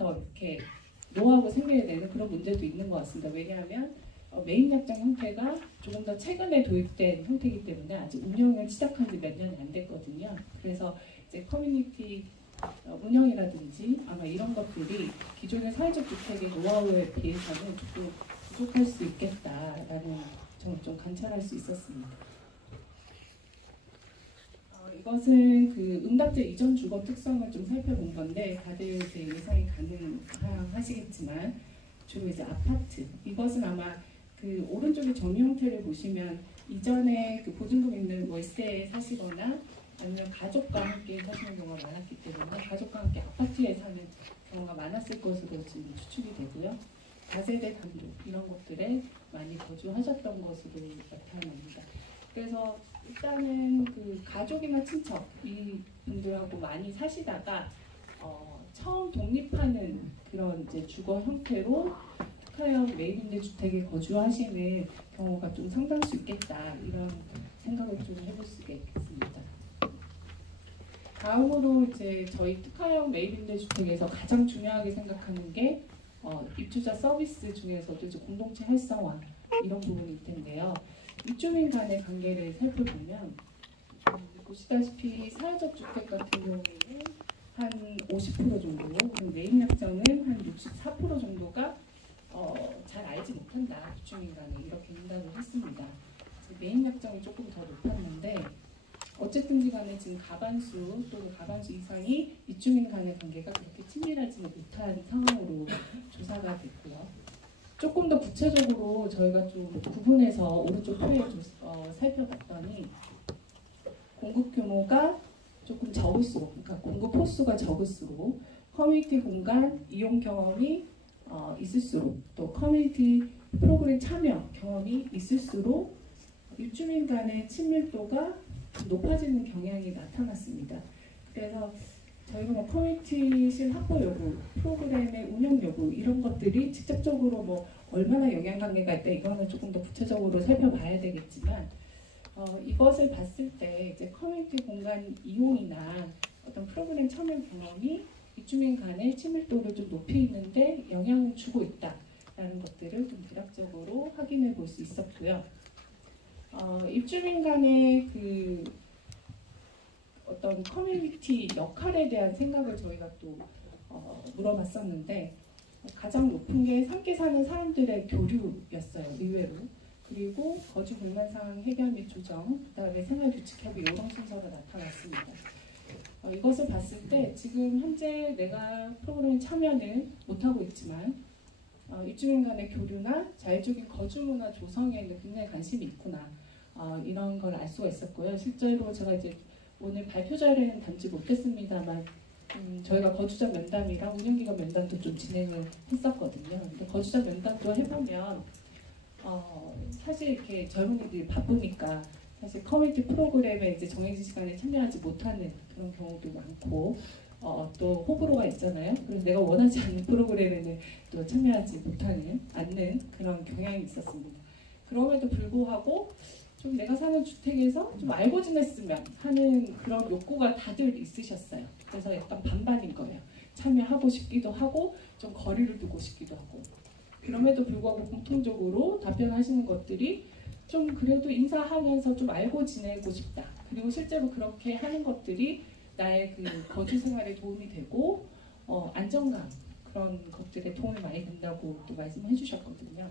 더 이렇게 노하우가 생겨야 되는 그런 문제도 있는 것 같습니다. 왜냐하면 메인 약정 형태가 조금 더 최근에 도입된 형태이기 때문에 아직 운영을 시작한 지 몇 년이 안 됐거든요. 그래서 이제 커뮤니티 운영이라든지 아마 이런 것들이 기존의 사회적 주택의 노하우에 비해서는 조금 부족할 수 있겠다라는 점을 좀 관찰할 수 있었습니다. 이것은 그 응답자 이전 주거 특성을 좀 살펴본 건데 다들 이제 예상이 가능하시겠지만 주로 이제 아파트. 이것은 아마 그 오른쪽에 점유 형태를 보시면 이전에 그 보증금 있는 월세에 사시거나 아니면 가족과 함께 사시는 경우가 많았기 때문에 가족과 함께 아파트에 사는 경우가 많았을 것으로 지금 추측이 되고요. 다세대 단독 이런 것들에 많이 거주하셨던 것으로 나타납니다. 그래서 일단은 그 가족이나 친척 이 분들하고 많이 사시다가 처음 독립하는 그런 이제 주거 형태로 특화형 매입임대 주택에 거주하시는 경우가 좀 상당수 있겠다 이런 생각을 좀 해볼 수가 있겠습니다. 다음으로 이제 저희 특화형 매입임대 주택에서 가장 중요하게 생각하는 게 입주자 서비스 중에서도 이제 공동체 활성화 이런 부분일 텐데요. 입주민 간의 관계를 살펴보면 보시다시피 사회적 주택 같은 경우에는 한 50% 정도, 그리고 매입 약정은 한 64% 정도가 잘 알지 못한다, 입주민 간에 이렇게 응답을 했습니다. 매입 약정이 조금 더 높았는데 어쨌든지 간에 지금 가반수 또는 가반수 이상이 입주민 간의 관계가 그렇게 친밀하지는 못한 상황으로 조사가 됐고요. 조금 더 구체적으로 저희가 좀 구분해서 오른쪽 표에 살펴봤더니 공급 규모가 조금 적을수록, 그러니까 공급 호수가 적을수록 커뮤니티 공간 이용 경험이 있을수록 또 커뮤니티 프로그램 참여 경험이 있을수록 입주민 간의 친밀도가 높아지는 경향이 나타났습니다. 그래서 저희가 뭐 커뮤니티실 확보 여부, 프로그램의 운영 여부 이런 것들이 직접적으로 뭐 얼마나 영향관계가 있다 이거는 조금 더 구체적으로 살펴봐야 되겠지만 이것을 봤을 때 이제 커뮤니티 공간 이용이나 어떤 프로그램 참여 경험이 입주민 간의 친밀도를 좀 높이는데 영향을 주고 있다라는 것들을 좀 대략적으로 확인해 볼 수 있었고요. 입주민 간의 그 어떤 커뮤니티 역할에 대한 생각을 저희가 또 물어봤었는데 가장 높은 게 함께 사는 사람들의 교류였어요. 의외로. 그리고 거주 불만사항 해결 및 조정, 그다음에 생활규칙협의 이런 순서가 나타났습니다. 이것을 봤을 때 지금 현재 내가 프로그램에 참여는 못하고 있지만 입주민 간의 교류나 자율적인 거주문화 조성에는 굉장히 관심이 있구나 이런 걸 알 수가 있었고요. 실제로 제가 이제 오늘 발표 자료에는 담지 못했습니다만 저희가 거주자 면담이랑 운영기관 면담도 좀 진행을 했었거든요. 근데 거주자 면담도 해보면 사실 이렇게 젊은이들이 바쁘니까 사실 커뮤니티 프로그램에 이제 정해진 시간에 참여하지 못하는 그런 경우도 많고 또 호불호가 있잖아요. 그래서 내가 원하지 않는 프로그램에는 또 참여하지 않는 그런 경향이 있었습니다. 그럼에도 불구하고 좀 내가 사는 주택에서 좀 알고 지냈으면 하는 그런 욕구가 다들 있으셨어요. 그래서 약간 반반인 거예요. 참여하고 싶기도 하고 좀 거리를 두고 싶기도 하고. 그럼에도 불구하고 공통적으로 답변하시는 것들이 좀 그래도 인사하면서 좀 알고 지내고 싶다. 그리고 실제로 그렇게 하는 것들이 나의 그 거주 생활에 도움이 되고 안정감 그런 것들에 도움이 많이 된다고 또 말씀해 주셨거든요.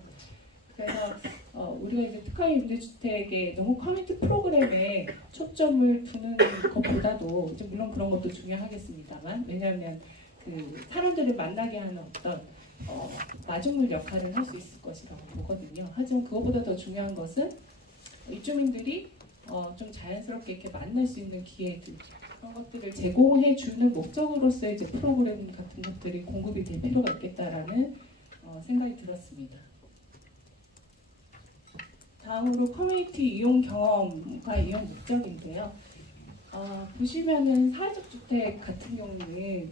그래서 우리가 이제 특화형 임대주택에 너무 커뮤니티 프로그램에 초점을 두는 것보다도 물론 그런 것도 중요하겠습니다만 왜냐하면 그 사람들을 만나게 하는 어떤 마중물 역할을 할 수 있을 것이라고 보거든요. 하지만 그것보다 더 중요한 것은 입주민들이 좀 자연스럽게 이렇게 만날 수 있는 기회들 그런 것들을 제공해 주는 목적으로서 이제 프로그램 같은 것들이 공급이 될 필요가 있겠다라는 생각이 들었습니다. 다음으로 커뮤니티 이용 경험과 이용 목적인데요. 보시면은 사회적 주택 같은 경우는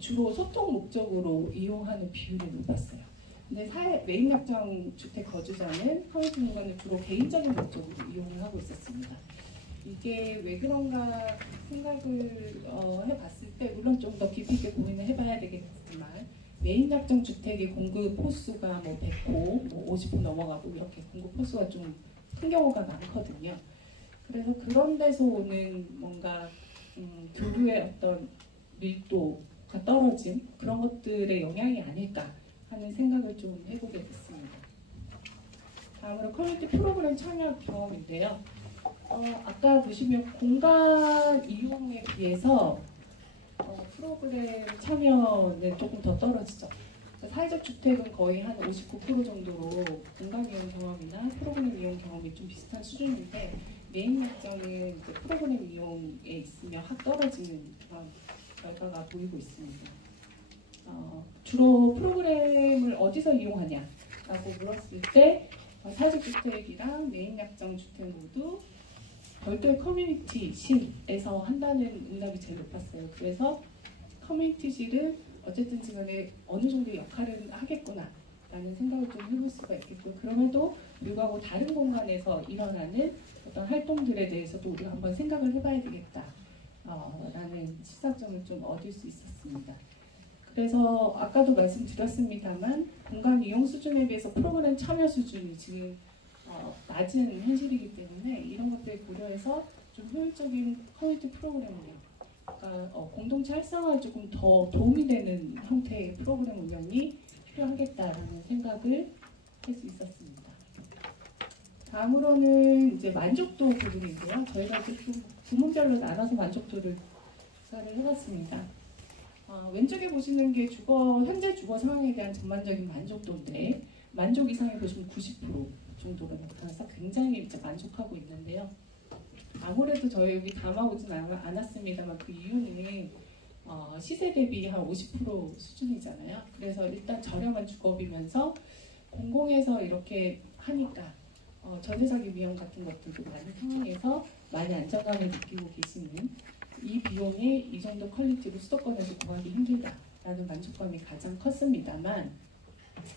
주로 소통 목적으로 이용하는 비율이 높았어요. 근데 매입 약정 주택 거주자는 커뮤니티 공간을 주로 개인적인 목적으로 이용을 하고 있었습니다. 이게 왜 그런가 생각을 해봤을 때 물론 좀 더 깊이 있게 고민을 해봐야 되겠지만 메인 약정 주택의 공급 호수가 뭐 100호, 뭐 50호 넘어가고 이렇게 공급 호수가 좀 큰 경우가 많거든요. 그래서 그런 데서 오는 뭔가 교류의 어떤 밀도가 떨어진 그런 것들의 영향이 아닐까 하는 생각을 좀 해보게 됐습니다. 다음으로 커뮤니티 프로그램 참여 경험인데요. 아까 보시면 공간 이용에 비해서 프로그램 참여는 조금 더 떨어지죠. 사회적 주택은 거의 한 59% 정도로 공간 이용 경험이나 프로그램 이용 경험이 좀 비슷한 수준인데 메인 약정은 이제 프로그램 이용에 있으면 확 떨어지는 그런 결과가 보이고 있습니다. 주로 프로그램을 어디서 이용하냐라고 물었을 때 사회적 주택이랑 메인 약정 주택 모두 별도의 커뮤니티실에서 한다는 응답이 제일 높았어요. 그래서 커뮤니티실은 어쨌든 간에 어느 정도 역할을 하겠구나 라는 생각을 좀 해볼 수가 있겠고, 그럼에도 불구하고 다른 공간에서 일어나는 어떤 활동들에 대해서도 우리가 한번 생각을 해봐야 되겠다 라는 시사점을 좀 얻을 수 있었습니다. 그래서 아까도 말씀드렸습니다만 공간 이용 수준에 비해서 프로그램 참여 수준이 지금 낮은 현실이기 때문에 이런 것들을 고려해서 좀 효율적인 커뮤니티 프로그램 운영, 그러니까 공동체 활성화에 조금 더 도움이 되는 형태의 프로그램 운영이 필요하겠다라는 생각을 할 수 있었습니다. 다음으로는 이제 만족도 부분인데요. 저희가 이제 좀 부문별로 나눠서 만족도를 조사를 해봤습니다. 왼쪽에 보시는 게 현재 주거 상황에 대한 전반적인 만족도인데 만족 이상에 보시면 90% 정도로 나타나서 굉장히 이제 만족하고 있는데요. 아무래도 저희 여기 담아오진 않았습니다만 그 이유는 시세 대비 한 50% 수준이잖아요. 그래서 일단 저렴한 주거비면서 공공에서 이렇게 하니까 전세사기 위험 같은 것들도 많은 상황에서 많이 안정감을 느끼고 계시는 이 비용이 이 정도 퀄리티로 수도권에서 구하기 힘들다라는 만족감이 가장 컸습니다만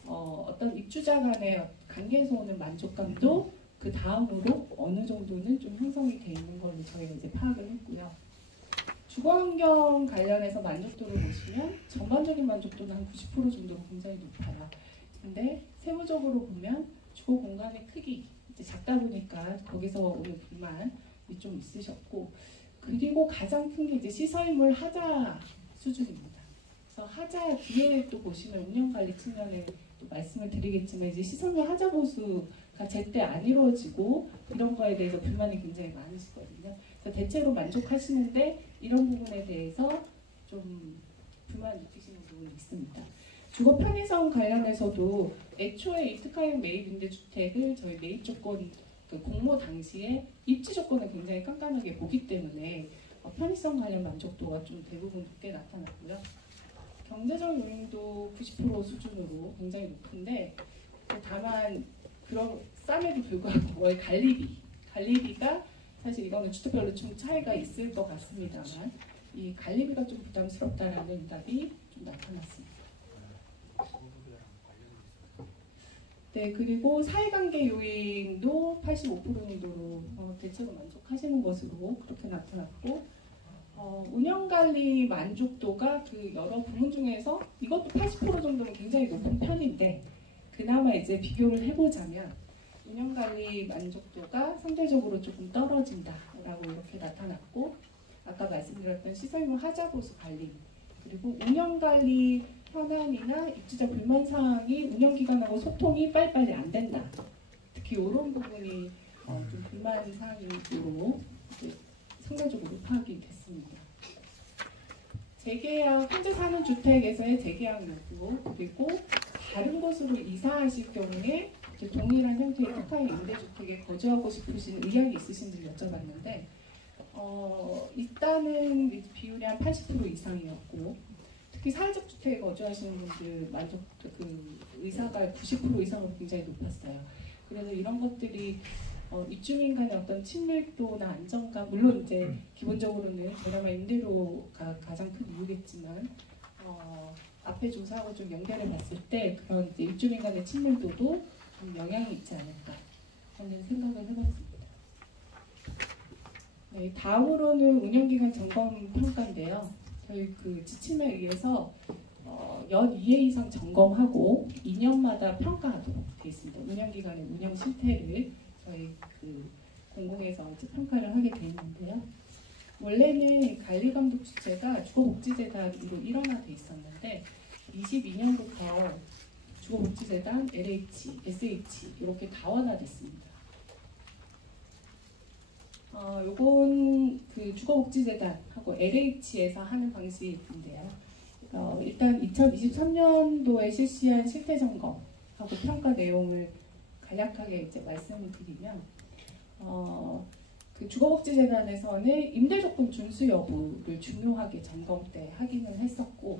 어떤 입주자 간의 관계에서 오는 만족감도 그 다음으로 어느 정도는 좀 형성이 돼 있는 걸로 저희가 이제 파악을 했고요. 주거환경 관련해서 만족도를 보시면 전반적인 만족도는 한 90% 정도로 굉장히 높아요. 근데 세부적으로 보면 주거 공간의 크기 이제 작다 보니까 거기서 오는 불만이 좀 있으셨고, 그리고 가장 큰 게 이제 시설물 하자 수준입니다. 그래서 하자 뒤에 또 보시면 운영관리 측면에 또 말씀을 드리겠지만 이제 시설물 하자 보수가 제때 안 이루어지고 이런 거에 대해서 불만이 굉장히 많으시거든요. 그래서 대체로 만족하시는데 이런 부분에 대해서 좀 불만 느끼시는 부분이 있습니다. 주거 편의성 관련해서도 애초에 이 특화형 매입 임대주택을 저희 매입 조건 그 공모 당시에 입지 조건을 굉장히 깐깐하게 보기 때문에 편의성 관련 만족도가 좀 대부분 높게 나타났고요. 경제적 요인도 90% 수준으로 굉장히 높은데 다만 그런 쌈에도 불구하고 월 관리비가 사실 이거는 주택별로 좀 차이가 있을 것 같습니다만 이 관리비가 좀 부담스럽다라는 응답이 좀 나타났습니다. 네, 그리고 사회관계 요인도 85% 정도로 대체로 만족하시는 것으로 그렇게 나타났고, 운영관리 만족도가 그 여러 부문 중에서 이것도 80% 정도는 굉장히 높은 편인데 그나마 이제 비교를 해보자면 운영관리 만족도가 상대적으로 조금 떨어진다라고 이렇게 나타났고, 아까 말씀드렸던 시설물 하자보수 관리 그리고 운영관리 현안이나 입주자 불만 사항이 운영기관하고 소통이 빨리빨리 안 된다. 특히 이런 부분이 좀 불만 사항으로 상대적으로 파악이 됐습니다. 재계약, 현재 사는 주택에서의 재계약 요구, 그리고 다른 곳으로 이사하실 경우에 동일한 형태의 특화형 임대주택에 거주하고 싶으신 의향이 있으신지 여쭤봤는데 일단은 비율이 한 80% 이상이었고, 특히 사회적 주택에 거주하시는 분들 의사가 90% 이상으로 굉장히 높았어요. 그래서 이런 것들이 입주민 간의 어떤 친밀도나 안정감, 물론 이제 기본적으로는 저렴한 임대료가 가장 큰 이유겠지만 앞에 조사하고 좀 연결해 봤을 때 그런 이제 입주민 간의 친밀도도 좀 영향이 있지 않을까 하는 생각을 해봤습니다. 네, 다음으로는 운영기간 점검 평가인데요. 저희 그 지침에 의해서 연 2회 이상 점검하고 2년마다 평가하도록 되어 있습니다. 운영기관의 운영 실태를 저희 공공에서 이제 평가를 하게 되어 있는데요. 원래는 관리감독 주체가 주거복지재단으로 일원화돼 있었는데 22년부터 주거복지재단, LH, SH 이렇게 다원화됐습니다. 요건 주거복지재단하고 LH에서 하는 방식인데요. 일단 2023년도에 실시한 실태점검하고 평가 내용을 간략하게 이제 말씀을 드리면 주거복지재단에서는 임대조건 준수 여부를 중요하게 점검 때 확인을 했었고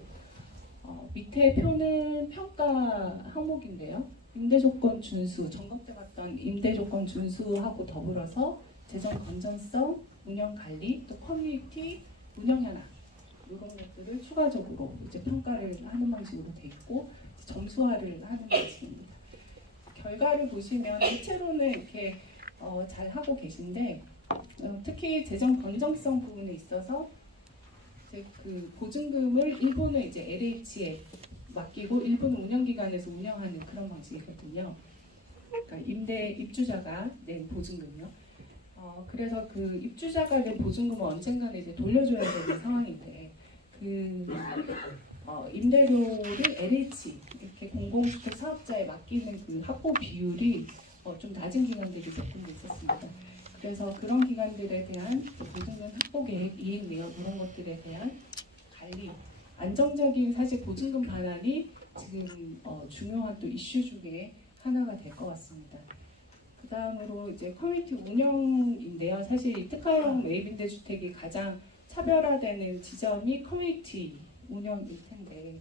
밑에 표는 평가 항목인데요. 임대조건 준수, 점검 때 봤던 임대조건 준수하고 더불어서 재정 건전성, 운영관리, 또 커뮤니티, 운영현황 이런 것들을 추가적으로 이제 평가를 하는 방식으로 돼 있고 점수화를 하는 방식입니다. 결과를 보시면 대체로는 이렇게 잘 하고 계신데 특히 재정 건전성 부분에 있어서 이제 보증금을 일부는 이제 LH에 맡기고 일부는 운영기관에서 운영하는 그런 방식이거든요. 그러니까 입주자가 낸 보증금이요. 그래서 입주자가 낸 보증금은 언젠가는 이제 돌려줘야 되는 상황인데 임대료를 LH 이렇게 공공주택 사업자에 맡기는 확보 비율이 좀 낮은 기관들이 몇 군데 있었습니다. 그래서 그런 기관들에 대한 보증금 확보 계획, 이익 내역 이런 것들에 대한 관리, 안정적인 사실 보증금 반환이 지금 중요한 또 이슈 중에 하나가 될 것 같습니다. 그 다음으로 이제 커뮤니티 운영인데요. 사실 이 특화형 매입임대주택이 가장 차별화되는 지점이 커뮤니티 운영일 텐데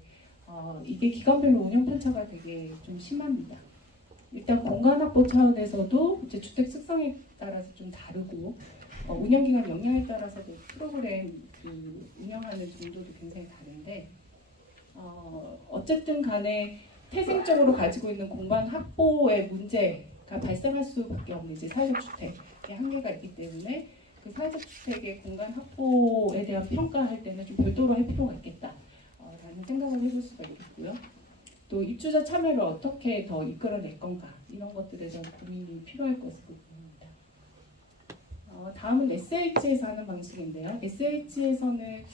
이게 기관별로 운영 편차가 되게 좀 심합니다. 일단 공간 확보 차원에서도 이제 주택 특성에 따라서 좀 다르고 운영기관 역량에 따라서도 프로그램 운영하는 정도도 굉장히 다른데 어쨌든 간에 태생적으로 가지고 있는 공간 확보의 문제가 발생할 수밖에 없는 이제 사회적 주택의 한계가 있기 때문에 그 사회적 주택의 공간 확보에 대한 평가할 때는 좀 별도로 할 필요가 있겠다라는 생각을 해볼 수가 있고요. 또 입주자 참여를 어떻게 더 이끌어낼 건가 이런 것들에 대한 고민이 필요할 것으로 보입니다. 다음은 SH에서 하는 방식인데요. SH에서는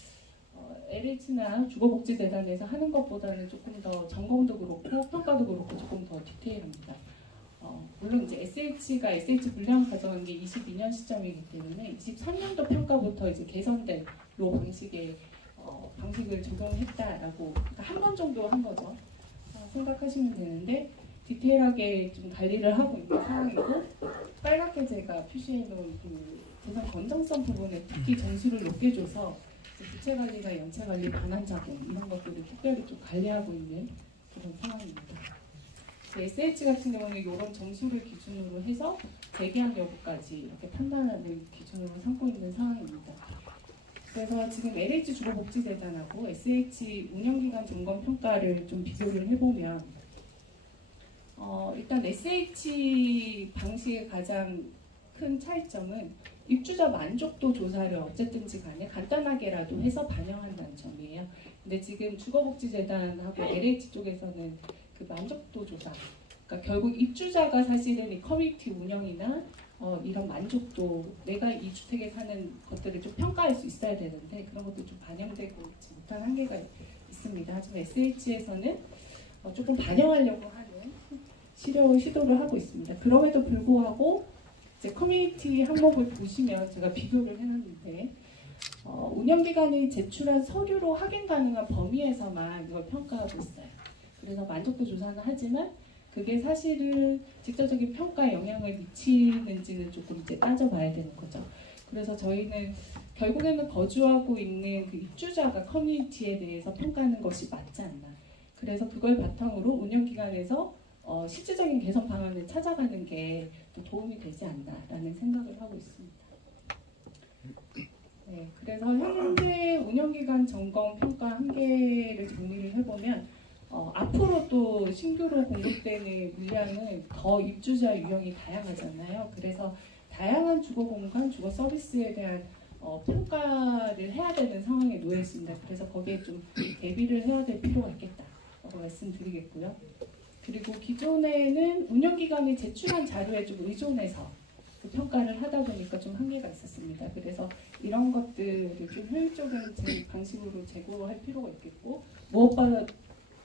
LH나 주거복지재단에서 하는 것보다는 조금 더 점검도 그렇고 평가도 그렇고 조금 더 디테일합니다. 물론 이제 SH가 SH 분량 가져간 게 22년 시점이기 때문에 23년도 평가부터 이제 개선된 방식을 적용했다라고 그러니까 한 번 정도 한 거죠. 생각하시면 되는데 디테일하게 좀 관리를 하고 있는 상황이고 빨갛게 제가 표시해놓은 재정 건전성 부분에 특히 점수를 높게 줘서 부채 관리나 연체 관리 반환 자금 이런 것들을 특별히 좀 관리하고 있는 그런 상황입니다. SH 같은 경우는 이런 점수를 기준으로 해서 재계약 여부까지 이렇게 판단하는 기준으로 삼고 있는 상황입니다. 그래서 지금 LH 주거복지재단하고 SH 운영기관 점검 평가를 좀 비교를 해보면 일단 SH 방식의 가장 큰 차이점은 입주자 만족도 조사를 어쨌든지 간에 간단하게라도 해서 반영한다는 점이에요. 근데 지금 주거복지재단하고 LH 쪽에서는 그 만족도 조사, 그러니까 결국 입주자가 사실은 이 커뮤니티 운영이나 이런 만족도, 내가 이 주택에 사는 것들을 좀 평가할 수 있어야 되는데 그런 것도 좀 반영되고 있지 못한 한계가 있습니다. 하지만 SH에서는 조금 반영하려고 하는 시도를 하고 있습니다. 그럼에도 불구하고 이제 커뮤니티 항목을 보시면 제가 비교를 해놨는데 운영기관이 제출한 서류로 확인 가능한 범위에서만 이걸 평가하고 있어요. 그래서 만족도 조사는 하지만 그게 사실은 직접적인 평가에 영향을 미치는지는 조금 이제 따져봐야 되는 거죠. 그래서 저희는 결국에는 거주하고 있는 그 입주자가 커뮤니티에 대해서 평가하는 것이 맞지 않나. 그래서 그걸 바탕으로 운영기관에서 실질적인 개선 방안을 찾아가는 게 또 도움이 되지 않나라는 생각을 하고 있습니다. 네, 그래서 현재 운영기관 점검 평가 한계를 정리를 해보면 앞으로 또 신규로 공급되는 물량은 더 입주자 유형이 다양하잖아요. 그래서 다양한 주거공간, 주거서비스에 대한 평가를 해야 되는 상황에 놓여 있습니다. 그래서 거기에 좀 대비를 해야 될 필요가 있겠다라고 말씀드리겠고요. 그리고 기존에는 운영기관이 제출한 자료에 좀 의존해서 그 평가를 하다 보니까 좀 한계가 있었습니다. 그래서 이런 것들을 좀 효율적인 방식으로 제고할 필요가 있겠고,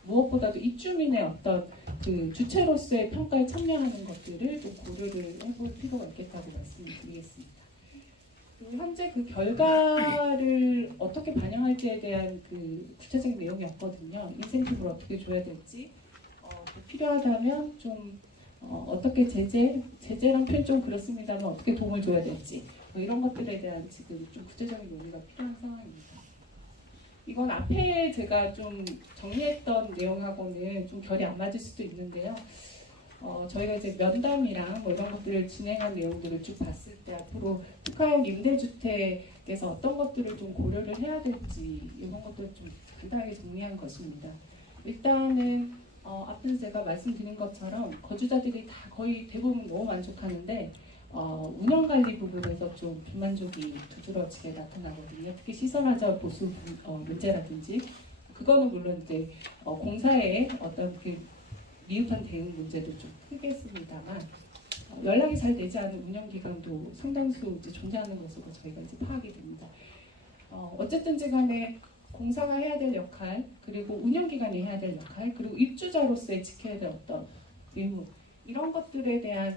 무엇보다도 입주민의 어떤 그 주체로서의 평가에 참여하는 것들을 좀 고려를 해볼 필요가 있겠다고 말씀드리겠습니다. 그리고 현재 그 결과를 어떻게 반영할지에 대한 그 구체적인 내용이 없거든요. 인센티브를 어떻게 줘야 될지, 필요하다면 좀 어떻게 제재란 표현 좀 그렇습니다만 어떻게 도움을 줘야 될지 뭐 이런 것들에 대한 지금 좀 구체적인 논의가 필요한 상황입니다. 이건 앞에 제가 좀 정리했던 내용하고는 좀 결이 안 맞을 수도 있는데요. 저희가 이제 면담이랑 뭐 이런 것들을 진행한 내용들을 쭉 봤을 때 앞으로 특화형 임대주택에서 어떤 것들을 좀 고려를 해야 될지 이런 것들을 좀 간단하게 정리한 것입니다. 일단은 앞에서 제가 말씀드린 것처럼 거주자들이 다 거의 대부분 너무 만족하는데 운영관리 부분에서 좀 불만족이 두드러지게 나타나거든요. 특히 시설하자 보수 문제라든지 그거는 물론 이제 공사의 어떤 그 미흡한 대응 문제도 좀 크겠습니다만 연락이 잘 되지 않은 운영기관도 상당수 이제 존재하는 것으로 저희가 이제 파악이 됩니다. 어쨌든지 간에 공사가 해야 될 역할, 그리고 운영기관이 해야 될 역할, 그리고 입주자로서의 지켜야 될 어떤 의무, 이런 것들에 대한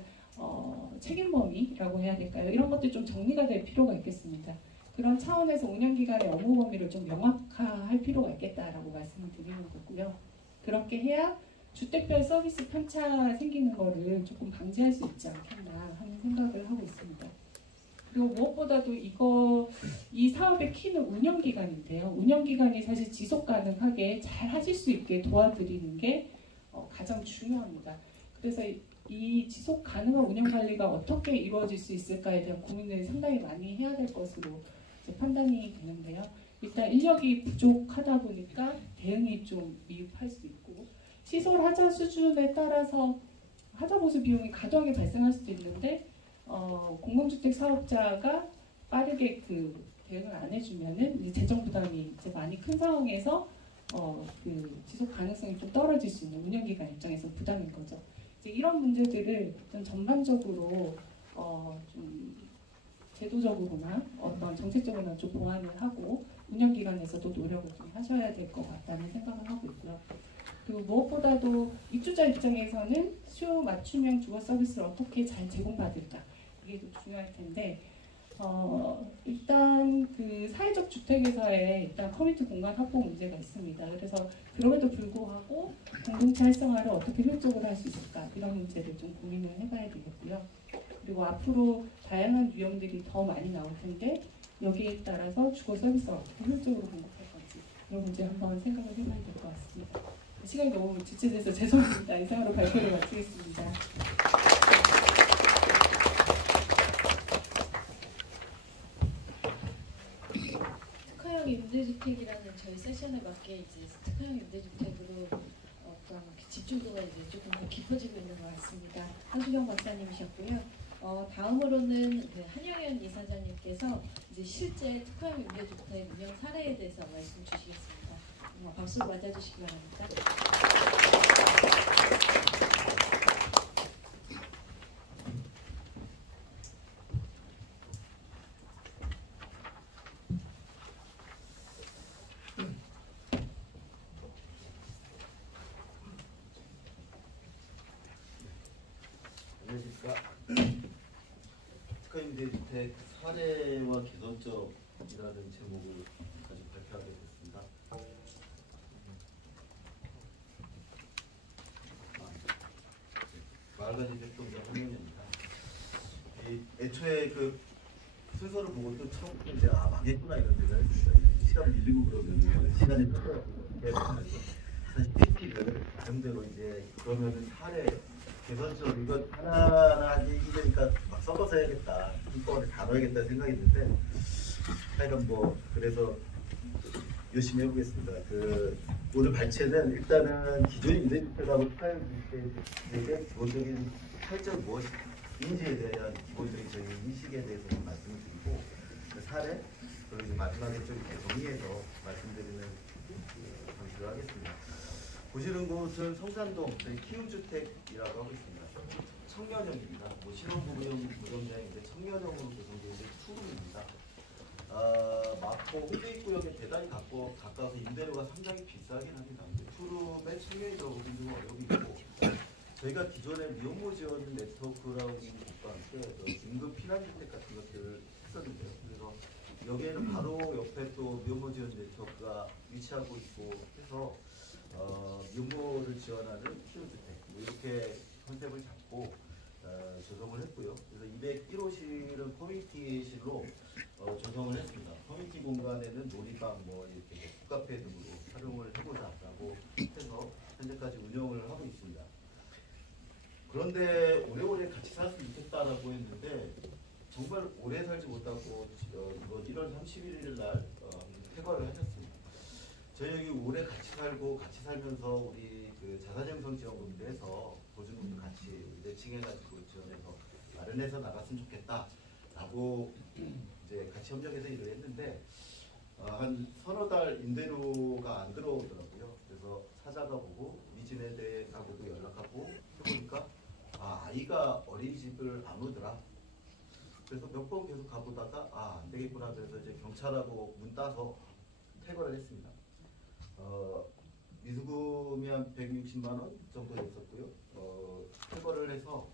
책임 범위라고 해야 될까요? 이런 것들이 좀 정리가 될 필요가 있겠습니다. 그런 차원에서 운영기관의 업무 범위를 좀 명확화할 필요가 있겠다라고 말씀을 드리는 거고요. 그렇게 해야 주택별 서비스 편차 생기는 거를 조금 방지할 수 있지 않겠나 하는 생각을 하고 있습니다. 그리고 무엇보다도 이 사업의 키는 운영기관인데요. 운영기관이 사실 지속 가능하게 잘 하실 수 있게 도와드리는 게 가장 중요합니다. 그래서 이 지속 가능한 운영관리가 어떻게 이루어질 수 있을까에 대한 고민을 상당히 많이 해야 될 것으로 판단이 되는데요. 일단 인력이 부족하다 보니까 대응이 좀 미흡할 수 있고, 시설 하자 수준에 따라서 하자 보수 비용이 과도하게 발생할 수도 있는데 공공주택 사업자가 빠르게 그 대응을 안 해주면은 이제 재정 부담이 이제 많이 큰 상황에서 그 지속 가능성이 좀 떨어질 수 있는 운영기관 입장에서 부담인 거죠. 이제 이런 문제들을 좀 전반적으로 좀 제도적으로나 어떤 정책적으로나 좀 보완을 하고 운영기관에서도 노력을 좀 하셔야 될 것 같다는 생각을 하고 있고요. 그리고 무엇보다도 입주자 입장에서는 수요 맞춤형 주거 서비스를 어떻게 잘 제공받을까, 이게 좀 중요할 텐데 일단 그 사회적 주택에서의 일단 커뮤니티 공간 확보 문제가 있습니다. 그래서 그럼에도 불구하고 공동체 활성화를 어떻게 효율적으로 할 수 있을까, 이런 문제를 좀 고민을 해봐야 되겠고요. 그리고 앞으로 다양한 유형들이 더 많이 나올 텐데 여기에 따라서 주거 서비스를 어떻게 효율적으로 공급할 건지 이런 문제 한번 생각을 해봐야 될 것 같습니다. 시간이 너무 지체돼서 죄송합니다. 이상으로 발표를 마치겠습니다. 특화형 임대주택이라는 저희 세션에 맞게 이제 특화형 임대주택으로 어떤 집중도가 이제 조금 더 깊어지고 있는 것 같습니다. 한수경 박사님이셨고요. 다음으로는 그 한영현 이사장님께서 이제 실제 특화형 임대주택 운영 사례에 대해서 말씀 주시겠습니다. 박수로 맞아주시기 바랍니다. 안녕하십니까. 특화임대주택 사례와 개선점이라는 제목을 가지고 발표하게 됐습니다. 마을가지주택동자 한명입니다. 애초에 그 순서를 보고 또 처음 이제 망했구나 이런 생각을 했습니다. 시간 밀리고 그러면 시간이 해야 사실 PP를 나름대로 이제 그러면은 사례 개선점 이거 하나하나 하기 힘드니까 막 섞어서 해야겠다, 한꺼번에 다 넣어야겠다 생각이 드는데 하여간 뭐 그래서 열심히 해보겠습니다. 그 오늘 발췌는 일단은 기존 임대주택하고 특화임대주택의 기본적인 차이점이 무엇인지에 대한 기본적인 저희 인식에 대해서 좀 말씀을 드리고, 그 사례 그리고 이제 마지막에 좀 이렇게 정리해서 말씀드리는 방식을 하겠습니다. 보시는 곳은 성산동 저희 키움주택이라고 하고 있습니다. 청년형입니다. 뭐 신혼부부용 무덤장인데 청년형으로 구성되어 있는 투룸입니다. 마포 홍대입구역에 대단히 가까워서 임대료가 상당히 비싸긴 합니다. 투룸에 청년이 들어오기 좀 어려움이 있고 저희가 기존에 미혼모 지원 네트워크라고 곳과 함께 긴급 피난주택 같은 것들을 했었는데요. 그래서 여기에는 바로 옆에 또 미혼모 지원 네트워크가 위치하고 있고 해서 미혼모를 지원하는 키움주택 뭐 이렇게 컨셉을 잡고 조성을 했고요. 그래서 201호실은 커뮤니티실로 조성을 했습니다. 커뮤니티 공간에는 놀이방, 뭐 이렇게 북카페 등으로 활용을 해보자라고 해서 현재까지 운영을 하고 있습니다. 그런데 오래오래 같이 살았으면 좋겠다라고 했는데 정말 오래 살지 못하고 이번 1월 31일 날 퇴거를 하셨습니다. 저희 여기 오래 같이 살고 같이 살면서 우리 그 자산형성 지원금에서 보증금도 같이 매칭해가지고 지원해서 마련해서 나갔으면 좋겠다라고 이제 같이 협력해서 일을 했는데 한 서너 달 임대료가 안 들어오더라고요. 그래서 찾아가 보고 미진에 대하고도 연락하고 해보니까 아이가 어린이집을 안 오더라. 그래서 몇 번 계속 가보다가 안 되겠구나. 그래서 이제 경찰하고 문 따서 퇴거를 했습니다. 미수금이 한 160만 원 정도였었고요. 퇴거를 해서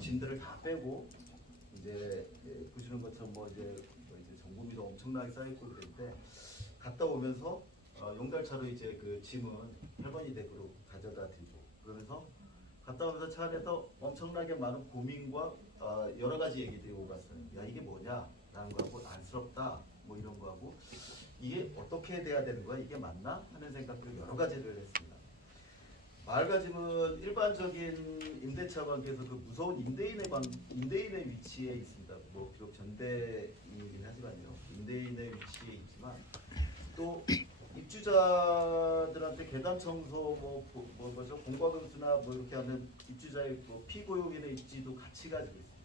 짐들을 다 빼고 이제 보시는 것처럼 뭐 이제 정보비도 엄청나게 쌓여있고 그랬는데 갔다 오면서 용달차로 이제 그 짐은 할머니 댁으로 가져다 드리고 그러면서 갔다 오면서 차 안에서 엄청나게 많은 고민과 여러 가지 얘기들이 오갔어요. 야 이게 뭐냐? 라는 거하고 안쓰럽다 뭐 이런 거하고 이게 어떻게 돼야 되는 거야? 이게 맞나? 하는 생각들 여러 가지를 했습니다. 마을가짐은 일반적인 임대차 관계에서 그 무서운 임대인의 위치에 있습니다. 뭐 비록 전대이긴 하지만요. 임대인의 위치에 있지만 또 입주자들한테 계단 청소 뭐죠 공과금수나 뭐 이렇게 하는 입주자의 뭐 피고용인의 입지도 같이 가지고 있습니다.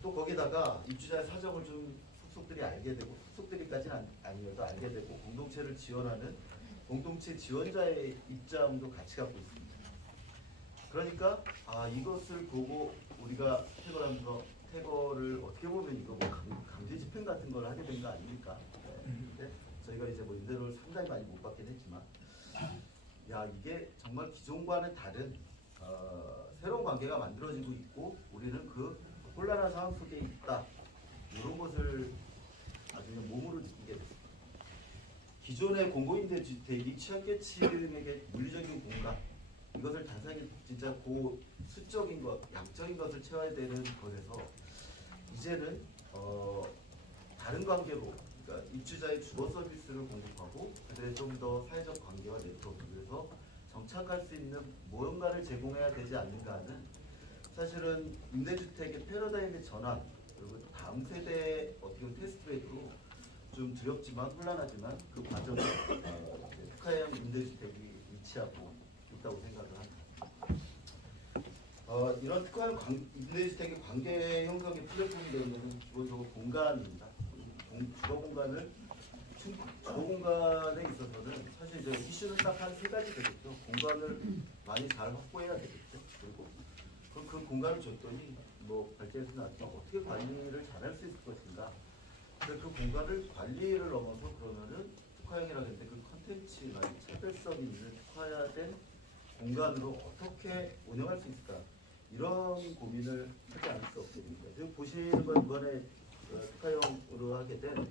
또 거기다가 입주자의 사정을 좀 속속들이 알게 되고 속속들이까지는 아니어도 알게 되고 공동체를 지원하는 공동체 지원자의 입장도 같이 갖고 있습니다. 그러니까 이것을 보고 우리가 퇴거를 어떻게 보면 이거 뭐 강제 집행 같은 걸 하게 된 거 아닙니까? 근데 저희가 이제 뭐 임대료를 상당히 많이 못 받긴 했지만 야 이게 정말 기존과는 다른 새로운 관계가 만들어지고 있고 우리는 그 혼란한 상황 속에 있다. 이런 것을 아주 그냥 몸으로 느끼게 됐습니다. 기존의 공공임대주택이 취약계층에게 물리적인 공간 이것을 단순히 진짜 수적인 것, 양적인 것을 채워야 되는 것에서 이제는 다른 관계로 그러니까 입주자의 주거 서비스를 공급하고 그들의 좀 더 사회적 관계와 네트워크에서 정착할 수 있는 무언가를 제공해야 되지 않는가 하는 사실은 임대주택의 패러다임의 전환 그리고 다음 세대의 어떻게 보면 테스트베드로 좀 두렵지만 혼란하지만 그 과정에 특화형 임대주택이 위치하고 있다고 생각을 합니다. 이런 특화형 임대주택의 관계 형성의 플랫폼이 되는 것은 기본적으로 공간입니다. 주거 공간에 있어서는 사실 이제 이슈는 딱 한 세 가지 되겠죠. 공간을 많이 잘 확보해야 되겠죠. 그리고 그 공간을 줬더니 뭐 발제해서 나왔지만 어떻게 관리를 잘할 수 있을 것인가. 근데 그 공간을 관리를 넘어서 그러면은 특화형이라고 했는데 그 컨텐츠나 차별성이 있는 특화된 공간으로 어떻게 운영할 수 있을까 이런 고민을 하지 않을 수 없게 됩니다. 지금 보시는 건 이번에 특화형으로 하게 된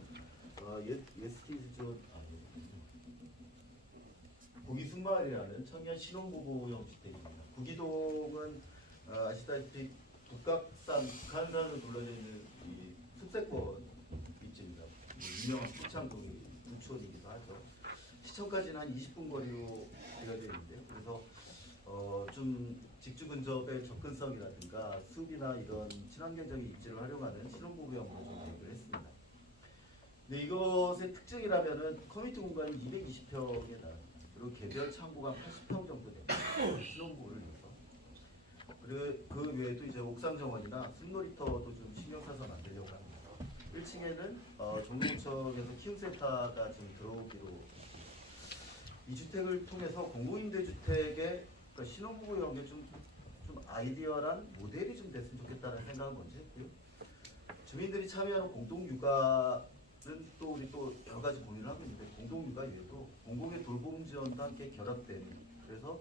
예스티즈존 구기순마을이라는 청년 신혼부부형 주택입니다. 구기동은 아시다시피 북한산으로 둘러져 있는 이 숲세권 입지입니다. 유명한 포창동이 부촌이기도 하죠. 시청까지는 한 20분 거리로 되어져 있는데요. 그래서 좀 직주 근접의 접근성이라든가 숲이나 이런 친환경적인 입지를 활용하는 신혼부부형으로 계획을 했습니다. 근데 이것의 특징이라면은 커뮤니티 공간이 220평에 달합니다. 그리고 개별 창고가 80평 정도 됩니다. 신혼부부를 위해서. 그리고 그 외에도 이제 옥상 정원이나 숲놀이터도 좀 신경 써서 만들려고 합니다. 1층에는 종로구청에서 키움센터가 좀 들어오기로 이 주택을 통해서 공공임대주택의 그러니까 신혼부부 이런 게 좀 아이디어란 모델이 좀 됐으면 좋겠다는 생각을 먼저 했고요. 주민들이 참여하는 공동육아는 또 우리 또 여러 가지 고민을 하고 있는데 공동육아 외에도 공공의 돌봄 지원과 함께 결합된 그래서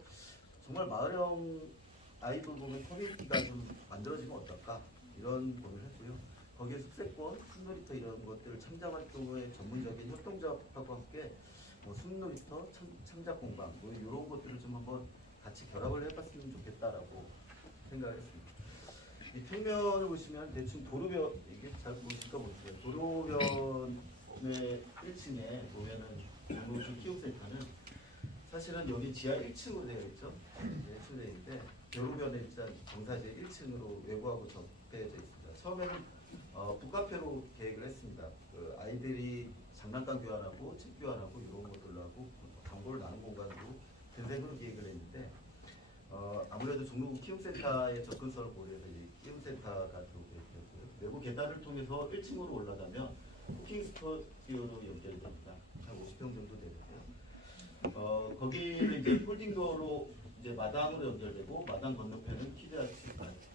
정말 마을형 아이 돌봄의 커뮤니티가 좀 만들어지면 어떨까 이런 고민을 했고요. 거기에 숙세권, 숲놀이터 이런 것들을 창작활동의 전문적인 협동조합하고 함께 뭐 숲놀이터, 창작공방 뭐 이런 것들을 좀 한번 같이 결합을 해봤으면 좋겠다라고 생각했습니다. 이 평면을 보시면 대충 도로변 이게 잘 보실까 모르겠어요. 도로변의 1층에 보면은 종로구 키움센터는 사실은 여기 지하 1층으로 되어 있죠. 1층으로 되어 있는데 도로변에 일단 경사지에 1층으로 외부하고 접대되어 있습니다. 처음에는 북카페로 계획을 했습니다. 그 아이들이 장난감 교환하고 책 교환하고 이런 것들로 하고 정보를 나눈 공간으로 근생으로 계획을 했는데 아무래도 종로구 키움센터의 접근성을 고려해서 이 키움센터가 들어오게 됐고요. 외부 계단을 통해서 1층으로 올라가면 쿠킹 스튜디오로 연결이 됩니다. 한 50평 정도 되는데요. 거기는 이제 폴딩도어로 이제 마당으로 연결되고 마당 건너편은 키드아트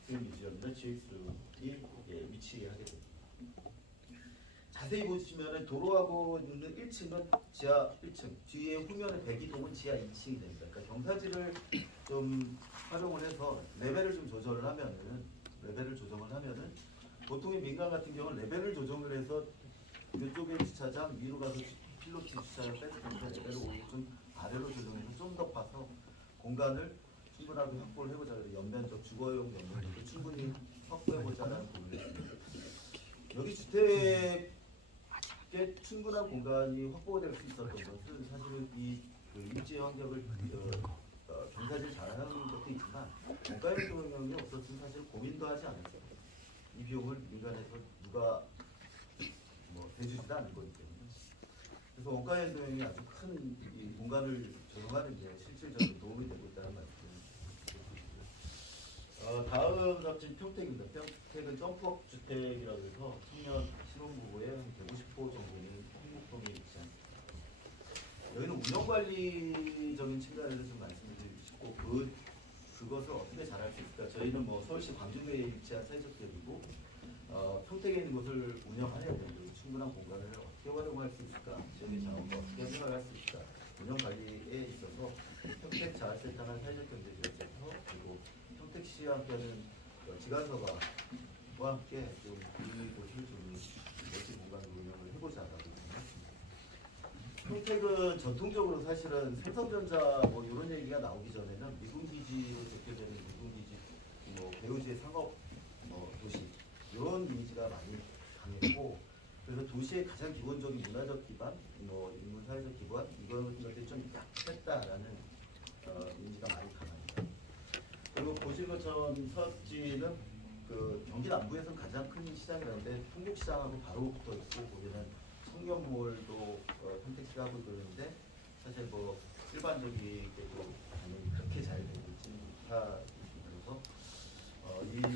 뮤지엄이나 GX이 위치하게 됩니다. 자세히 보시면 도로하고 있는 1층은 지하 1층, 뒤에 후면에 배기동은 지하 2층이 됩니다. 그러니까 경사지를 좀 활용을 해서 레벨을 좀 조정을 하면은 보통의 민간 같은 경우는 레벨을 조정을 해서 이쪽에 주차장 위로 가서 필로티 주차장 뺐을 텐데 레벨을 오히려 좀 아래로 조정해서 좀 더 파서 공간을 충분하게 확보를 해보자. 연면적 주거용 연면적을 충분히 확보해보자라는 고민을 했습니다. 여기 주택에 충분한 공간이 확보될 수 있었던 것은 사실은 그 입지 환경을 경사지를 잘하는 것도 있지만 원가율 동향이 없었으면 사실 고민도 하지 않았어요. 이 비용을 민간에서 누가 대주지도 않을 거기 때문에. 그래서 원가 변동이 아주 큰 이 공간을 조성하는 데 실질적으로 도움이 되고 있다는 말씀을 드리고요. 다음 잡지는 평택입니다. 평택은 점프업 주택이라고 해서 청년 신혼부부의 한 150호 정도는 한국동에 위치한. 여기는 운영관리적인 측면에서 좀 말씀을 드리고 싶고 그것을 어떻게 잘할 수 있을까? 저희는 뭐 서울시 광주구에 위치한 사회적 기업이고 평택에 있는 곳을 운영해야 되는데 충분한 공간을 어떻게 활용할 수 있을까? 지역의 자원과 어떻게 활용할 수 있을까? 운영 관리에 있어서 평택 자활센터나 사회적 경제지원센터 그리고 평택시와 함께하는 지간서가와 함께 좀 이 곳을 좀 멋진 공간으로 운영을 해보자라고 생각했습니다. 평택은 전통적으로 사실은 삼성전자 뭐 이런 얘기가 나오기 전에는 미군기지로 대표되는 미군기지, 뭐 배우지의 상업 도시 이런 이미지가 많이 강했고, 그래서 도시의 가장 기본적인 문화적 기반, 인문 사회적 기반 이런 것들이 좀 약했다라는 이미지가 많이 강합니다. 그리고 보실 것처럼 서지는 그 경기 남부에서는 가장 큰 시장이라는데 풍국시장하고 바로 붙어 있고 거기는 청년몰도 평택시가 하고 그러는데 사실 뭐 일반적이게도 당연히 그렇게 잘 되고 있지는 못하고 그래서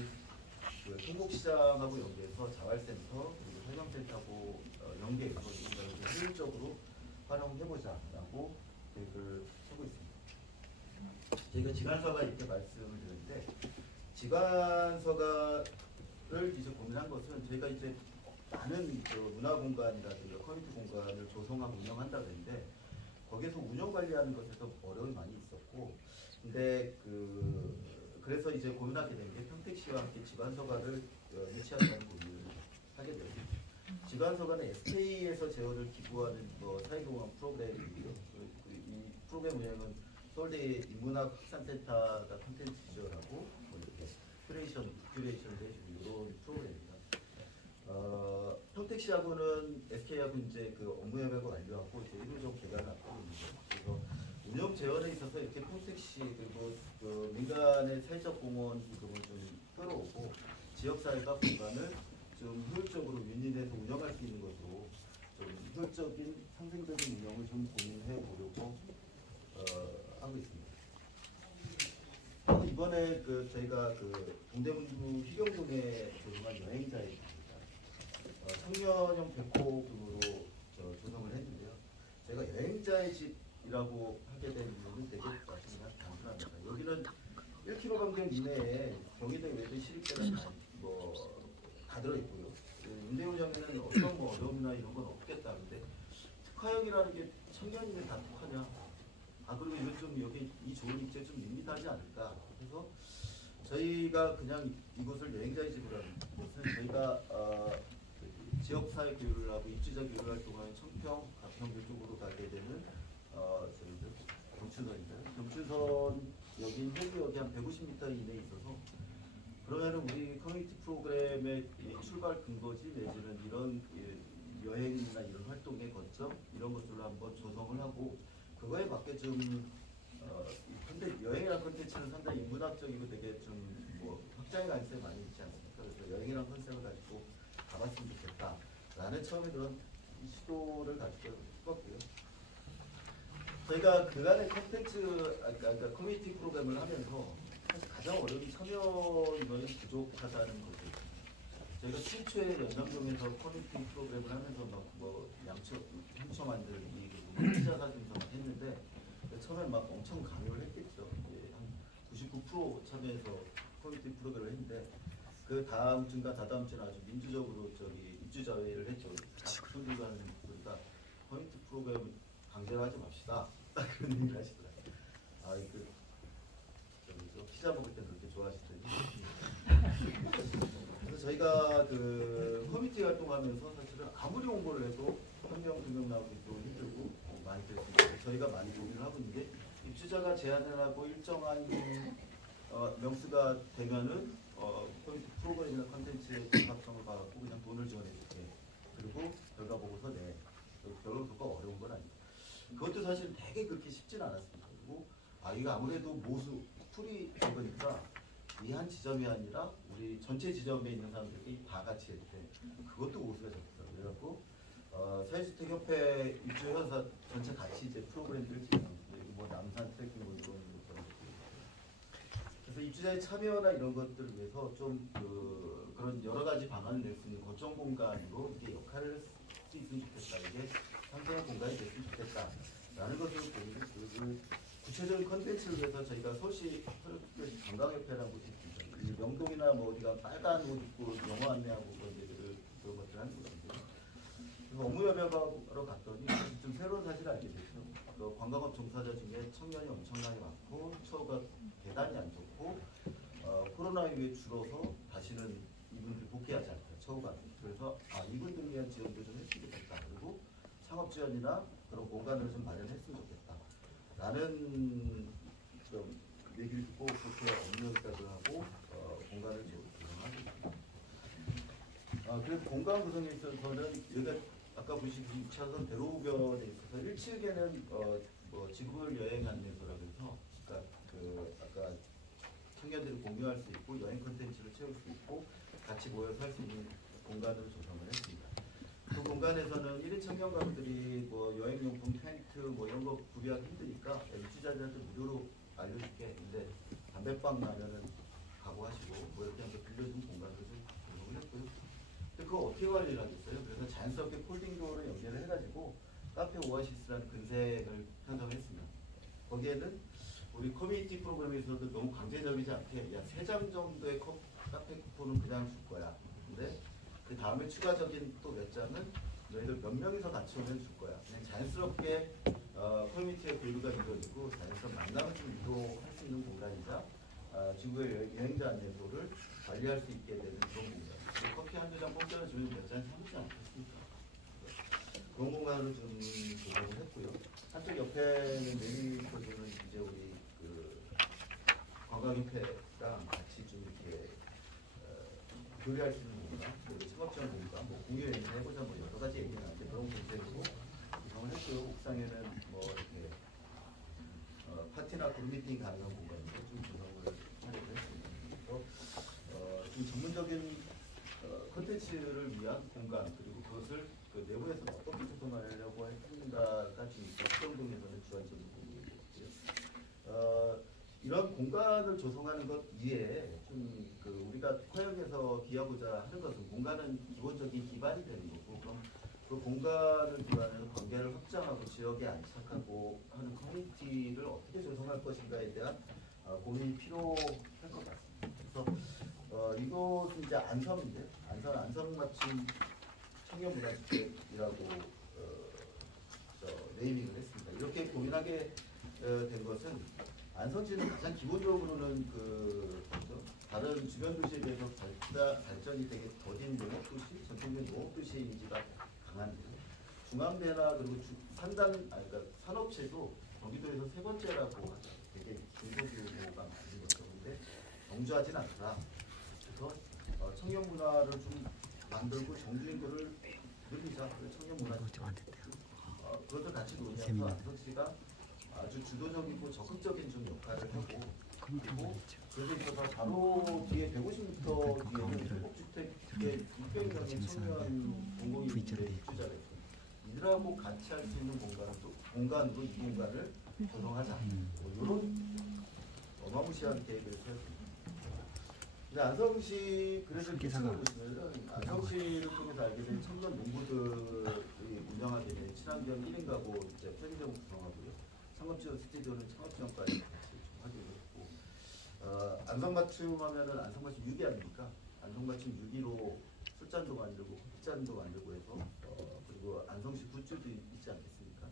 그 풍국시장하고 연계해서 자활센터 그리고 설명센터하고 연계해서 이런 효율적으로 활용해보자라고 계획을 하고 있습니다. 저희가 지간서가 이렇게 말씀을 드렸는데 지간서가를 이제 고민한 것은 저희가 이제 많은 그 문화공간이라든가 커뮤니티 공간을 조성하고 운영한다고 했는데 거기에서 운영 관리하는 것에서 어려움이 많이 있었고 근데 그래서 이제 고민하게 된 게 평택시와 함께 지간서가를 유치한다는 고민을 하게 되었습니다. 지간서가는 SK에서 재원을 기부하는 사회공헌 프로그램이고요. 이 프로그램 운영은 서울대 인문학 확산센터가 콘텐츠 지원하고 이렇게 큐레이션을 해주고 이런 프로그램입니다. 평택시하고는 SK하고 이제 그 업무 협약을 완료하고 이제 1호적 개관을 앞두고 있는데 그래서 운영 재원에 있어서 이렇게 평택시 그리고 그 민간의 사회적 공헌 부분을 좀 끌어오고 지역사회가 공간을 좀 효율적으로 윈윈해서 운영할 수 있는 것으로 좀 효율적인 상생적인 운영을 좀 고민해 보려고 하고 있습니다. 이번에 저희가 동대문구 희경동에 조성한 여행자의 청년형 백호금으로 조성을 했는데요. 제가 여행자의 집이라고 하게 된 이유는 되게 단순합니다. 여기는 1km 간격 이내에 경희대 외대 시립대가 다 들어있고요. 임대요정에는 어떤 어려움이나 이런 건 없겠다. 근데 특화형이라는 게 청년이면 다 특화냐? 그리고 이건 좀 여기 이 좋은 입지에 좀 밋밋하지 않을까. 그래서 저희가 그냥 이곳을 여행자의 집으로 하는 것은 저희가 지역사회 교류를 하고 입주자 교류 활동하는 청평, 가평 쪽으로 가게 되는 저희들 경춘선입니다. 경춘선 여기 여기 한 150m 이내에 있어서 그러면은 우리 커뮤니티 프로그램의 출발 근거지 내지는 이런 여행이나 이런 활동의 거점 이런 것들로 한번 조성을 하고 그거에 맞게 좀 근데 여행이라는 컨텐츠는 상당히 인문학적이고 되게 좀 확장의 가능성이 많이 있지 않습니까? 그래서 여행이라는 컨셉을 가지고 가봤으면 좋겠다 라는 처음에 그런 시도를 가지고 싶었고요. 저희가 그간의 컨텐츠, 그러니까 커뮤니티 프로그램을 하면서 사실 가장 어려운 참여 인원이 부족하다는 거죠. 저희가 최초에 연남동에서 커뮤니티 프로그램을 하면서 향초 만들기, 피자 사진서 했는데 처음에 막 엄청 강요를 했겠죠. 한 99% 참여해서 커뮤니티 프로그램을 했는데 그 다음 주인가 다다음 주는 아주 민주적으로 입주자회를 했죠. 소리가 하는 거니까 커뮤니티 프로그램 강제로 하지 맙시다. 그런 얘기를 하시더라고요. 피자 먹을 때 그렇게 좋아하시더니. 그래서 저희가 그 커뮤니티 활동하면서 사실은 아무리 홍보를 해도 한 명, 두 명 나오기 또 힘들고 많이 그랬습니다. 저희가 많이 고민을 하고 있는 게 입주자가 제안을 하고 일정한 명수가 되면은 커뮤니티 프로그램이나 컨텐츠의 적합성을 봐갖고 그냥 돈을 지원해줄게. 그리고 결과 보고서 내. 결과 보고가 어려운 건 아니고. 그것도 사실 되게 그렇게 쉽진 않았습니다. 그리고 이거 아무래도 풀이 적으니까 이 한 지점이 아니라 우리 전체 지점에 있는 사람들이 다 같이 할 때 그것도 모수가 적더라고요. 그래갖고 사회주택협회 입주회사 전체 같이 이제 프로그램들을 진행합니다. 남산 트래킹 이런 것들. 그래서 입주자의 참여나 이런 것들을 위해서 좀 그런 여러 가지 방안을 낼 수 있는 거점 공간으로 이게 역할을 할 수 있으면 좋겠다. 이게 상생한 공간이 됐으면 좋겠다. 라는 것을 보이고 구체적인 컨텐츠를 위해서 저희가 서울시 관광협회라는 곳이 있습니다. 명동이나 어디가 빨간 옷 입고 영화 안내하고 그런 것들 하는 곳인데 업무 협약하러 갔더니 좀 새로운 사실을 알게 됐죠. 관광업 종사자 중에 청년이 엄청나게 많고 처우가 대단히 안 좋고 코로나 이후에 줄어서 다시는 이분들이 복귀하지 않다. 처우가 안 좋고 그래서 이분들을 위한 지원도 좀 했으면 좋겠다. 그리고 창업 지원이나 그런 공간을 좀 마련했으면 좋겠다. 라는 좀 얘기를 듣고 그렇게 업무 협약을 하고 공간을 조성하고 있습니다. 그래서 공간 구성에 있어서는 여기가 아까 보시듯이 2차선 대로변에 있어서 1층에는 지구별 여행 안내소라고 해서 그러니까 아까 청년들이 공유할 수 있고 여행 콘텐츠를 채울 수 있고 같이 모여서 할 수 있는 공간을 조성을 했습니다. 그 공간에서는 1인 청년 가구들이 여행용품, 텐트 이런 거 구비하기 힘드니까 입주자들한테 무료로 알려줄게. 근데 담배빵 나면은 각오하시고 이렇게 하면서 빌려준 공간을 좀 조성을 했고요. 근데 그거 어떻게 관리를 하겠어요? 그래서 자연스럽게 폴딩도어를 연결을 해가지고 카페 오아시스라는 근색을 편성했습니다. 거기에는 우리 커뮤니티 프로그램에서도 너무 강제적이지 않게 3장 정도의 카페 쿠폰은 그냥 줄 거야. 근데 그 다음에 추가적인 또 몇 장은 너희들 몇 명이서 같이 오면 줄 거야. 그냥 자연스럽게 커뮤니티의 교류가 이루어지고 자연스러운 만남을 좀 유도할 수 있는 공간이자 중국의 여행자 안내소를 관리할 수 있게 되는 그런 공간. 커피 한두 잔 공짜로 주면 몇 잔 사먹지 않겠습니까? 그런 공간으로 좀 조성을 했고요. 한쪽 옆에는 내리서는 이제 우리 관광협회랑 같이 좀 이렇게 교류할 수 있는 공간, 창업지원 공간, 공유 얘기를 해보자 여러 가지 얘기가 나는데 그런 공간으로 구성을 했고요. 옥상에는 이렇게 파티나 그룹 미팅이 가능한 공간으로 좀 구성을 하려고 했습니다. 그래서 좀 전문적인 콘텐츠를 위한 공간 그리고 그것을 내부에서 어떻게 구성하려고 했는가가 지금 역정동에서는 주안점이 있고요. 이런 이런 공간을 조성하는 것 이외에 좀 그 우리가 특화형에서 기하고자 하는 것은 공간은 기본적인 기반이 되는 거고, 그럼 그 공간을 기반으로 관계를 확장하고 지역에 안착하고 하는 커뮤니티를 어떻게 조성할 것인가에 대한 고민이 필요할 것 같습니다. 그래서 이곳은 이제 안성인데, 안성 맞춤 청년문화주택이라고 네이밍을 했습니다. 이렇게 고민하게 된 것은 안성시는 가장 기본적으로는 다른 주변 도시에 비해서 발전이 되게 더딘 농업도시, 전통적인 농업도시의 이미지가 강한데요. 중앙대나 그리고 그러니까 산업체도 경기도에서 세 번째라고 하죠. 되게 중소규모가 많은 거죠. 근데 정주하진 않다. 그래서 청년 문화를 좀 만들고 정주행도를 늘리자. 청년 문화 그것도 같이 논의해서 안성시가 아주 주도적이고 적극적인 좀 역할을 하고, 그리고 그래서 있어서 바로 뒤에 150m 뒤에는 행복주택의 600명의 청년 공공임대 입주자가 있습니다. 이들하고 같이 할 수 있는 공간으로 이 공간을 조성하자. 이런 어마무시한 계획을 세웠습니다. 근데 안성시 그래서 기사를 보시면 안성시를 통해서 알게 된 청년 농부들이 운영하게 된 친환경 1인 가구 이제 편의점 구성하고요. 창업지원 스튜디오는 창업지원까지 같이 좀 하기로 했고, 안성맞춤 하면은 안성맞춤 6위 아닙니까? 안성맞춤 6위로 술잔도 만들고 커피잔도 만들고 해서 그리고 안성시 굿즈도 있지 않겠습니까?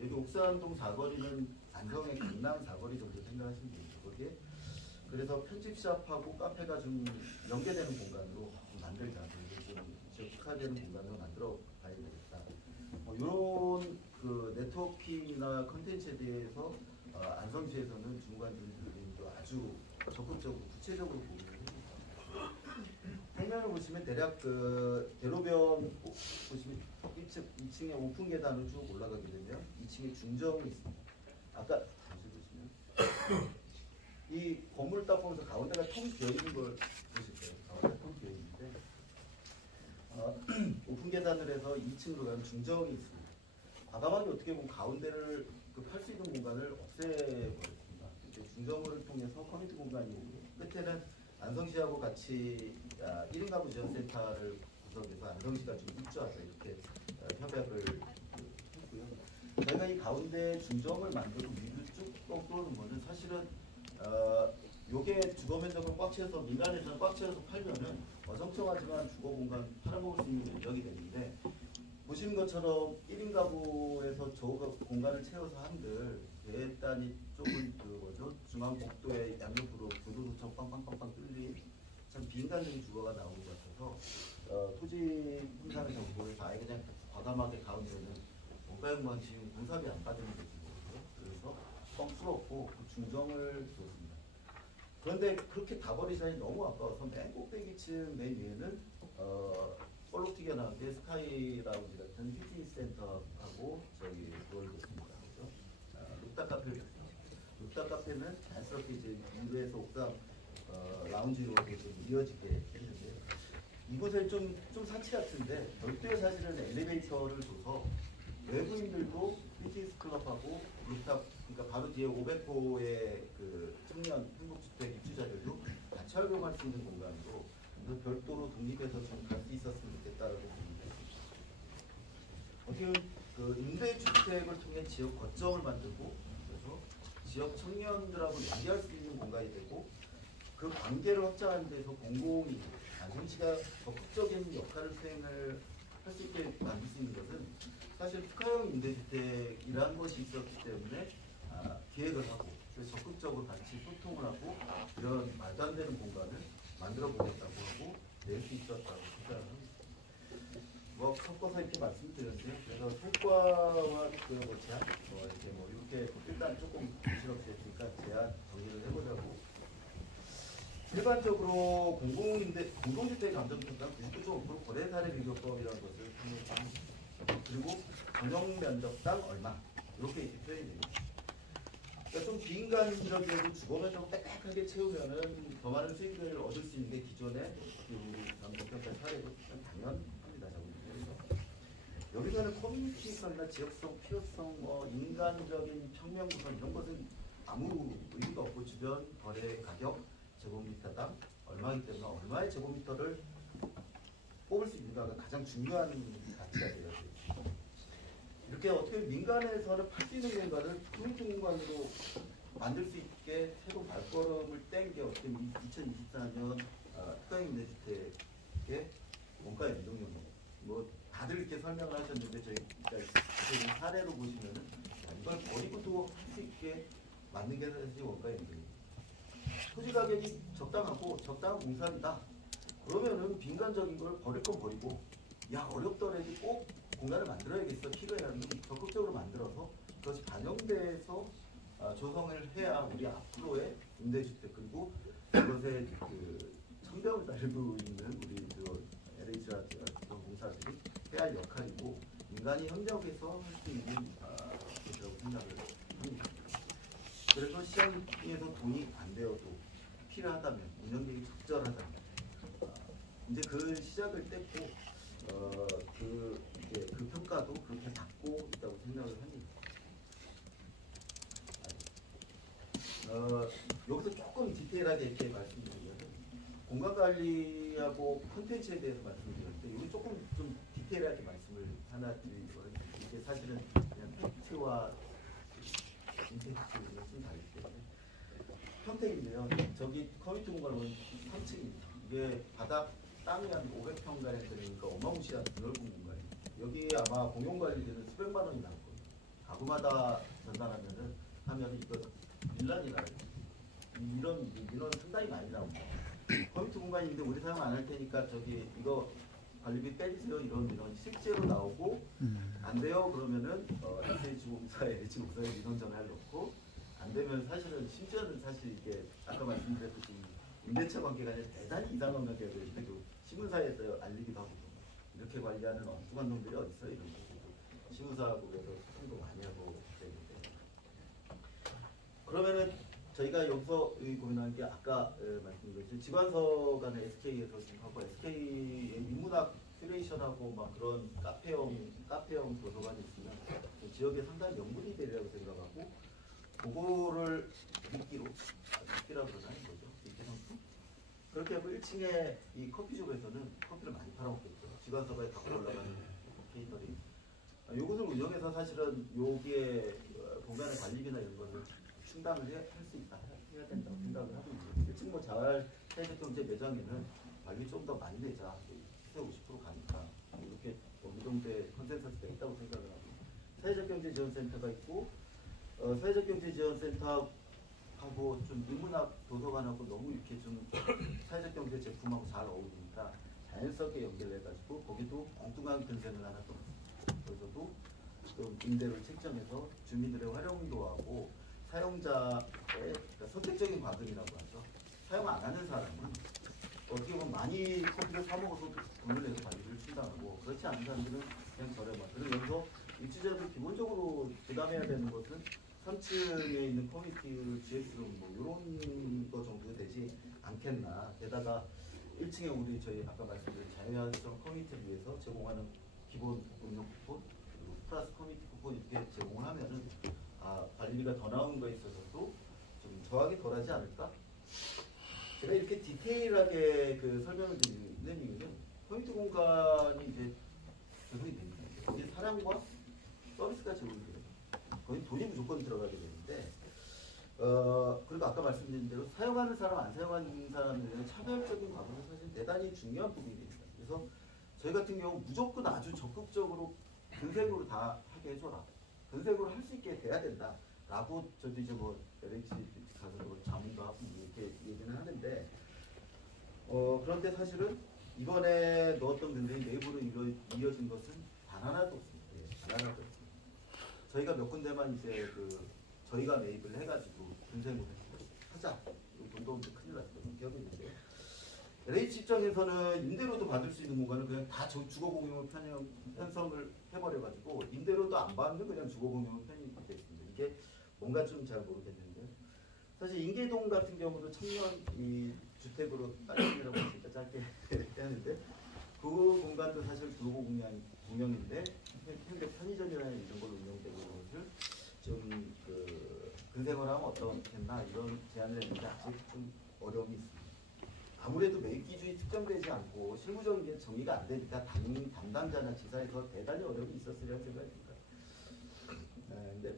여기 옥산동 사거리는 안성의 강남 사거리 정도 생각하시면 됩니다. 거기에 그래서 편집샵하고 카페가 좀 연계되는 공간으로 좀 만들자. 좀 지역화되는 공간으로 만들어 봐야 되겠다. 이런 그 네트워킹이나 컨텐츠에 대해서 안성시에서는 중간중들도 아주 적극적으로 구체적으로 고민을 합니다. 평면을 보시면 대략 그 대로변 보시면 2층에 오픈 계단으로 쭉 올라가게 되면 2층에 중정이 있습니다. 아까 다시 보시면 이 건물 딱 보면서 가운데가 텅 비어 있는 걸 보실 거예요. 가운데 텅 비어 있는데 오픈 계단을 해서 2층으로 가면 중정이 있습니다. 과감하게 어떻게 보면 가운데를 팔 수 있는 공간을 없애버렸습니다. 중정을 통해서 커뮤니티 공간이 오고, 끝에는 안성시하고 같이 1인 가구 지원센터를 구성해서 안성시가 좀 입주하자 이렇게 협약을 했고요. 저희가 이 가운데 중정을 만들고 위로 쭉 꺾어오는 거는 사실은 요게 주거 면적을 꽉 채워서 민간에서는 꽉 채워서 팔면은 어정쩡하지만 주거 공간 팔아먹을 수 있는 면적이 되는데, 보시는 것처럼 1인 가구에서 저 공간을 채워서 한들 계단이 조금 중앙복도의 양옆으로 교도소처럼 빵빵빵빵 뚫린 참 비인간적인 주거가 나오는 것 같아서 토지 분산의 정보에서 아예 그냥 과감하게 가운데는 원가용만 지금 공사비 안 받는 게 지거든요. 그래서 뻥 뚫었고 중정을 줬습니다. 그런데 그렇게 다 버리자니 너무 아까워서 맨 꼭대기층 맨 위에는 볼록 튀겨나온 스카이 라운지 같은 피트니스 센터하고 그걸 뒀습니다. 그죠? 룩탑 카페를 뒀습니다. 룩탑 카페는 자연스럽게 이제 유로에서 옥상 라운지로 좀 이어지게 했는데, 이곳에 좀 사치 같은데 별도의 사실은 엘리베이터를 줘서 외부인들도 피트니스 클럽하고 룩탑, 그러니까 바로 뒤에 500호의 그 청년 행복주택 입주자들도 같이 활용할 수 있는 공간으로 별도로 독립해서 좀 갈 수 있었으면 좋겠다라고 봅니다. 어떻게 보면 그 임대주택을 통해 지역 거점을 만들고, 그래서 지역 청년들하고 연계할 수 있는 공간이 되고, 그 관계를 확장하는 데서 공공이 안성시가 적극적인 역할을 수행을 할 수 있게 만들 수 있는 것은 사실 특화형 임대주택이라는 것이 있었기 때문에 기획을 하고, 그래서 적극적으로 같이 소통을 하고 이런 말도 안 되는 공간을 만들어 보겠다고 하고 낼 수 있었다고 생각을 합니다. 섞어서 이렇게 말씀드렸는데요. 그래서 효과와 제한, 이렇게 일단 조금 부실없이 했으니까 제한 정리를 해보자고. 일반적으로 공동주택 감정평가 99.5% 거래 사례 비교법이라는 것을 통해서 합니다. 그리고 전용 면적당 얼마 이렇게 표현이 됩니다. 그러니까 좀 비인간적이고 주거 면적을 빽빽하게 채우면은 더 많은 수익을 얻을 수 있는 게 기존의 감정평가 사례로 당연합니다. 그래서 여기서는 커뮤니티성이나 지역성, 필요성, 인간적인 평면 구성 이런 것은 아무 의미가 없고 주변 거래 가격 제곱미터당 얼마이기 때문에 얼마의 제곱미터를 뽑을 수 있는가가 가장 중요한 가치가 되어요. 이렇게 어떻게 민간에서는 팔 수 있는 공간을 커뮤니티 공간으로 만들 수 있게 새로 발걸음을 뗀 게 어떻게 2024년 특화형 임대주택의 원가 연동형 뭐 다들 이렇게 설명을 하셨는데 저희 사례로 보시면은 이걸 버리고도 할 수 있게 맞는 게 사실 원가 연동이에요. 토지 가격이 적당하고 적당한 공사이다. 그러면은 빈간적인 걸 버릴 건 버리고 야 어렵더라도 꼭 공간을 만들어야겠어 필요해하는 적극적으로 만들어서 그것이 반영돼서 조성을 해야 우리 앞으로의 임대주택 그리고 그것의 그 천병을 달고 있는 우리 그 LH라든가 그런 공사들이 해야 할 역할이고 인간이 협력해서 할 수 있는 것이라고 생각을 합니다. 그래서 시장에서 돈이 안 되어도 필요하다면 운영력이 적절하다면 이제 그 시작을 뗐고 그 평가도 그렇게 받고 있다고 생각을 합니다. 여기서 조금 디테일하게 이렇게 말씀드리면 공간 관리하고 콘텐츠에 대해서 말씀드렸는데 여기 조금 좀 디테일하게 말씀을 하나 드리고 이게 사실은 그냥 팩트와 인텍트가 좀 다르기 때문에 평택인데요. 저기 커뮤니티 공간은 3층입니다. 이게 바닥 땅이 한 500평가량 되니까 어마무시한 넓은 공간이에요. 여기 아마 공용관리비는 수백만 원이 나올 거예요. 가구마다 전산하면은 이거 밀란이라 이런 민원 상당히 많이 나옵니다. 커뮤니티 공간인데 우리 사용 안 할 테니까 저기 이거 관리비 빼주세요 이런 민원이 실제로 나오고 안 돼요 그러면은 SH공사에 LH공사에 민원 전화를 넣고 안 되면 사실은 심지어는 사실 이게 아까 말씀드렸듯이 임대차 관계가 아니라 대단히 이상한 관계가 되는데 그 신문사에서 알리기도 하고 이렇게 관리하는 엉뚱한 놈들이 어딨어 이런 식으로 신문사국에서 소통도 많이 하고 되는데 그러면은 저희가 여기서 고민하는 게 아까 말씀드렸죠 지관서 간의 SK에서 지금 하고 SK의 인문학 큐레이션하고 막 그런 카페형 도서관이 있으면 지역에 상당히 명분이 되리라고 생각하고 그거를 미끼라고 그러나요 거죠 미끼 상품 그렇게 하고 1층에 이 커피숍에서는 커피를 많이 팔아먹겠죠. 지관서가에 갖고 올라가는 케이터링. 이것을 운영해서 사실은 여기에 공간의 관리비나 이런 것을 충당을 할 수 있다, 해야 된다고 생각을 하고 있죠. 1층 뭐 사회적경제 매장에는 관리 좀 더 많이 내자. 시세 50% 가니까. 이렇게 어느 정도의 컨센서스가 있다고 생각을 하고. 사회적경제지원센터가 있고, 사회적경제지원센터 하고 좀 인문학 도서관하고 너무 이렇게 좀 사회적 경제 제품하고 잘 어울리니까 자연스럽게 연결해가지고 거기도 엉뚱한 근세는 하나 또 거기서도 좀 임대를 책정해서 주민들의 활용도하고 사용자의 그러니까 선택적인 과금이라고 하죠. 사용 안 하는 사람은 어떻게 보면 많이 커피를 사 먹어서 돈을 내서 관리비를 충당하고 그렇지 않은 사람들은 그냥 저렴한. 그리고 여기서 입주자들 기본적으로 부담해야 되는 것은 3층에 있는 커뮤니티를 GS로 뭐 이런 거 정도 되지 않겠나. 게다가 1층에 우리 저희 아까 말씀드린 자유활동 커뮤니티를 위해서 제공하는 기본 음료 쿠폰 그리고 플러스 커뮤니티 쿠폰 이렇게 제공을 하면은 관리비가 더 나온 거에 있어서도 좀 저항이 덜하지 않을까? 제가 이렇게 디테일하게 그 설명을 드리는 이유는 커뮤니티 공간이 이제 조성이 됩니다. 거기에 사람과 서비스가 제공이 돼요. 거기 돈이 무조건 들어가게 되는데 그리고 아까 말씀드린 대로 사용하는 사람 안 사용하는 사람에 대한 차별적인 과정은 사실 대단히 중요한 부분입니다. 그래서 저희 같은 경우 무조건 아주 적극적으로 근색으로 다 하게 해줘라. 근색으로 할 수 있게 돼야 된다. 라고 저도 이제 뭐 LH 가서 뭐 자문도 하고 이렇게 얘기는 하는데 그런데 사실은 이번에 넣었던 근색이 내부로 이어진 것은 단 하나도 없습니다. 단 하나도 없습니다. 저희가 몇 군데만 이제 저희가 매입을 해가지고 분쟁을 하자. 돈도 없는데 큰일 났어요. 기억이 있는데 LH 입장에서는 임대료도 받을 수 있는 공간을 그냥 다 주거공용을 편성을 해버려가지고 임대료도 안 받는 그냥 주거공용을 편입이 되어 있습니다. 이게 뭔가 좀 잘 모르겠는데 사실 인계동 같은 경우도 청년 이 주택으로 딸기라고 진짜 짧게 하는데 그 공간도 사실 주거공용인데 현대 편의점이나 이런 걸로 운영되고 있는 것을 좀 그 근생활하면 어떻겠나 이런 제안을 했는데 아직 좀 어려움이 있습니다. 아무래도 매기주의 특정되지 않고 실무적인 게 정리가 안 되니까 담당자나 지사에서 대단히 어려움이 있었으리라는 생각이 듭니다. 근데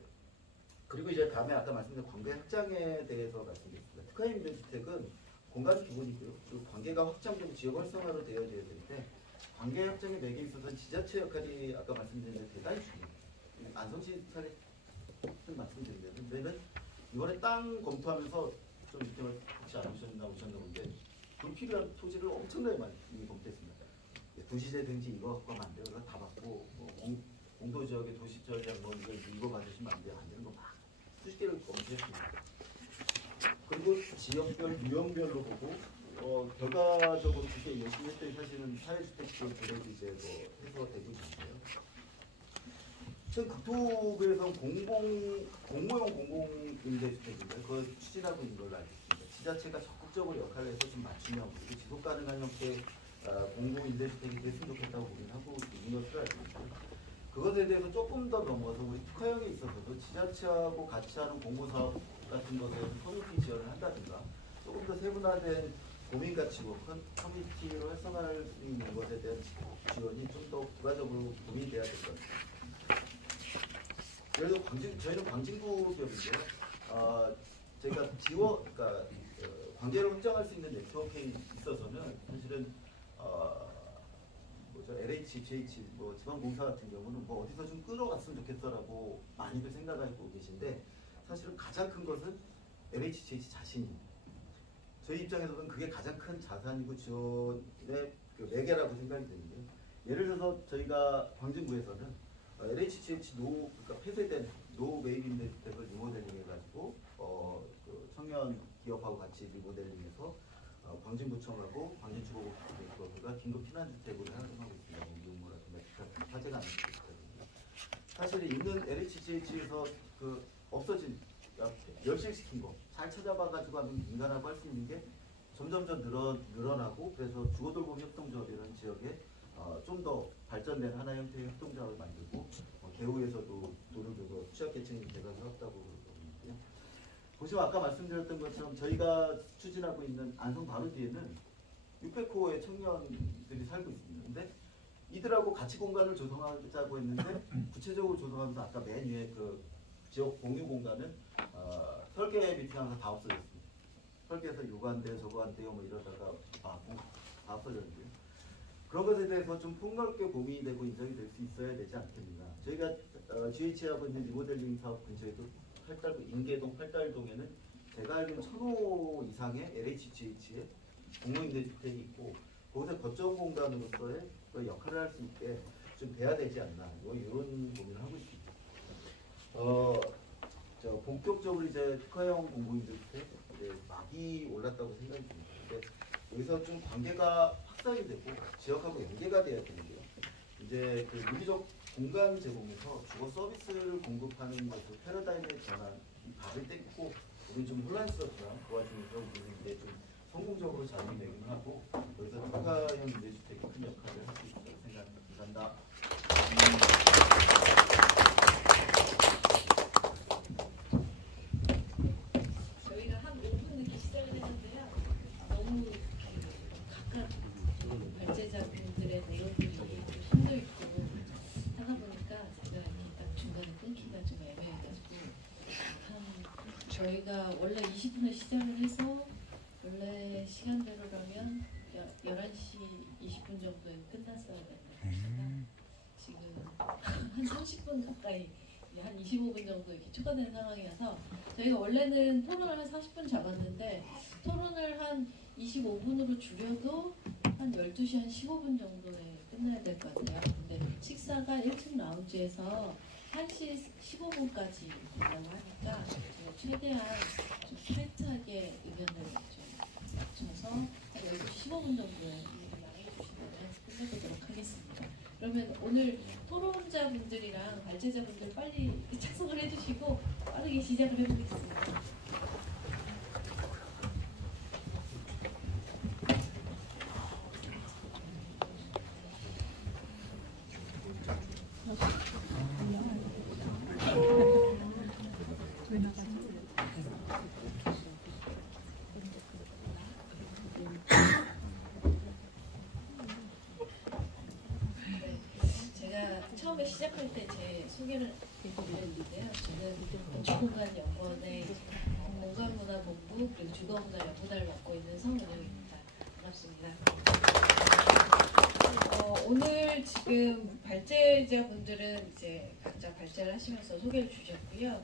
그리고 이제 다음에 아까 말씀드린 관계 확장에 대해서 말씀드렸습니다. 특화형 임대주택은 공간이 기본이고요. 그리고 관계가 확장되고 지역 활성화로 되어져야 되는데 관계 확장의 맥에 있어서는 지자체 역할이 아까 말씀드린 대로 대단히 중요해요. 안성시 사례 말씀드리면 저희는 이번에 땅 검토하면서 좀 이렇게 혹시 안 오셨나 모르는데 불필요한 토지를 엄청나게 많이 검토했습니다. 도시재 등지 이거 갖고 하면 안 돼요. 그거 다 받고 뭐 공도지역의 도시철장 뭐 이거 받으시면 안 돼요. 안 되는 거 막 수십 개를 검토했습니다. 그리고 지역별, 유형별로 보고 결과적으로 그게 열심히 했더니 사실은 사회주택 계획이 이제 뭐 해서 되고 있는데요. 국토부에서 공모용 공공임대주택인데 그걸 추진하고 있는 걸로 알고 있습니다. 지자체가 적극적으로 역할을 해서 좀 맞추면 그리고 지속 가능한 형태의 공공임대주택이 됐으면 좋겠다고 고민하고 있는 것으로 알고 있습니다. 그것에 대해서 조금 더 넘어서 우리 특화형에 있어서도 지자체하고 같이 하는 공모사업 같은 것에 커뮤니티 지원을 한다든가 조금 더 세분화된 고민 가치고 커뮤니티로 활성화할 수 있는 것에 대한 지원이 좀 더 부가적으로 고민이 돼야 될 것 같습니다. 그래서 저희는 광진구 기업인데요. 저희가 그러니까 관계를 확장할 수 있는 네트워크에 있어서는 사실은 LH, GH, 뭐 지방공사 같은 경우는 뭐 어디서 좀 끌어갔으면 좋겠어라고 많이들 생각하고 계신데 사실은 가장 큰 것은 LH, GH 자신입니다. 저희 입장에서는 그게 가장 큰 자산이고 지원의 매개라고 생각이 되는데요. 예를 들어서 저희가 광진구에서는 LH, GH 그러니까 폐쇄된 노 매입 임대주택을 리모델링 해가지고 청년 기업하고 같이 리모델링해서 광진구청하고 광진주거국가 긴급 피난주택으로 활용하고 있습니다. 유흥무라든가 화재가 안 되거든요. 사실 있는 LHGH에서 없어진 멸실시킨 거 잘 찾아봐가지고 하면 인간하고 할 수 있는 게 점점점 늘어나고 그래서 주거돌봄 협동조합이라는 지역에 좀 더 발전된 하나의 형태의 협동조합을 만들고 대우에서도 돈을 들고 취약계층이 대가서 했다고 그러거든요. 보시면 아까 말씀드렸던 것처럼 저희가 추진하고 있는 안성 바로 뒤에는 600호의 청년들이 살고 있습니다. 근데 이들하고 같이 공간을 조성하자고 했는데 구체적으로 조성하면서 아까 맨 위에 그 지역 공유 공간은 설계 미팅하면서 다 없어졌습니다. 설계에서 요거 안 돼요, 저거 안 돼요, 뭐 이러다가 다 없어졌는데요. 그런 것에 대해서 좀 폭넓게 고민이 되고 인정이 될 수 있어야 되지 않겠는가. 저희가 GH하고 있는 리모델링 사업 근처에도 인계동 팔달동에는 제가 알기로는 1000호 이상의 LHGH의 공공임대주택이 있고 거기서 거점 공간으로서의 역할을 할 수 있게 좀 돼야 되지 않나 이런 고민을 하고 있습니다. 본격적으로 이제 특화형 공공임대주택 이제 막이 올랐다고 생각이 듭니다. 근데 여기서 좀 관계가 확산이 되고 지역하고 연계가 돼야 되는데요. 이제 그 물리적 공간 제공에서 주거 서비스를 공급하는 것을 패러다임의 전환, 이 발을 떼고 우리 좀 혼란스럽지만 그 와중에서 우리는 이제 좀 성공적으로 자리매김하고 여기서 특화형 임대주택이 큰 역할을 할 수 있다고 생각합니다. 감사합니다. 저희가 한 5분 늦게 시작을 했는데요. 너무 각각 발제자분들의 내용들이 힘도 있고 하다 보니까 제가 딱 중간에 끊기가 좀 애매해가지고 저희가 원래 20분에 시작을 해서 원래 시간대로라면 11시 20분 정도에 끝났어야 되는데 지금 한 30분 가까이 한 25분 정도 이렇게 추가되는 상황이라서 저희가 원래는 토론을 한 40분 잡았는데 토론을 한 25분으로 줄여도 한 12시 한 15분 정도에 끝나야 될 것 같아요. 근데 식사가 1층 라운지에서 1시 15분까지 된다고 하니까 최대한 좀 타이트하게 의견을 좀 맞춰서 한 12시 15분 정도에 나눠주시면 끝내보도록 하겠습니다. 그러면 오늘 토론자분들이랑 발제자분들 빨리 착석을 해주시고 빠르게 시작을 해보겠습니다. 왜 나가지? 처음에 시작할 때 제 소개를 드렸는데요. 저는 건축공간연구원의 공간문화본부 그리고 주거문화연구단을 맡고 있는 성은영입니다. 반갑습니다. 오늘 지금 발제자분들은 이제 각자 발제를 하시면서 소개를 주셨고요.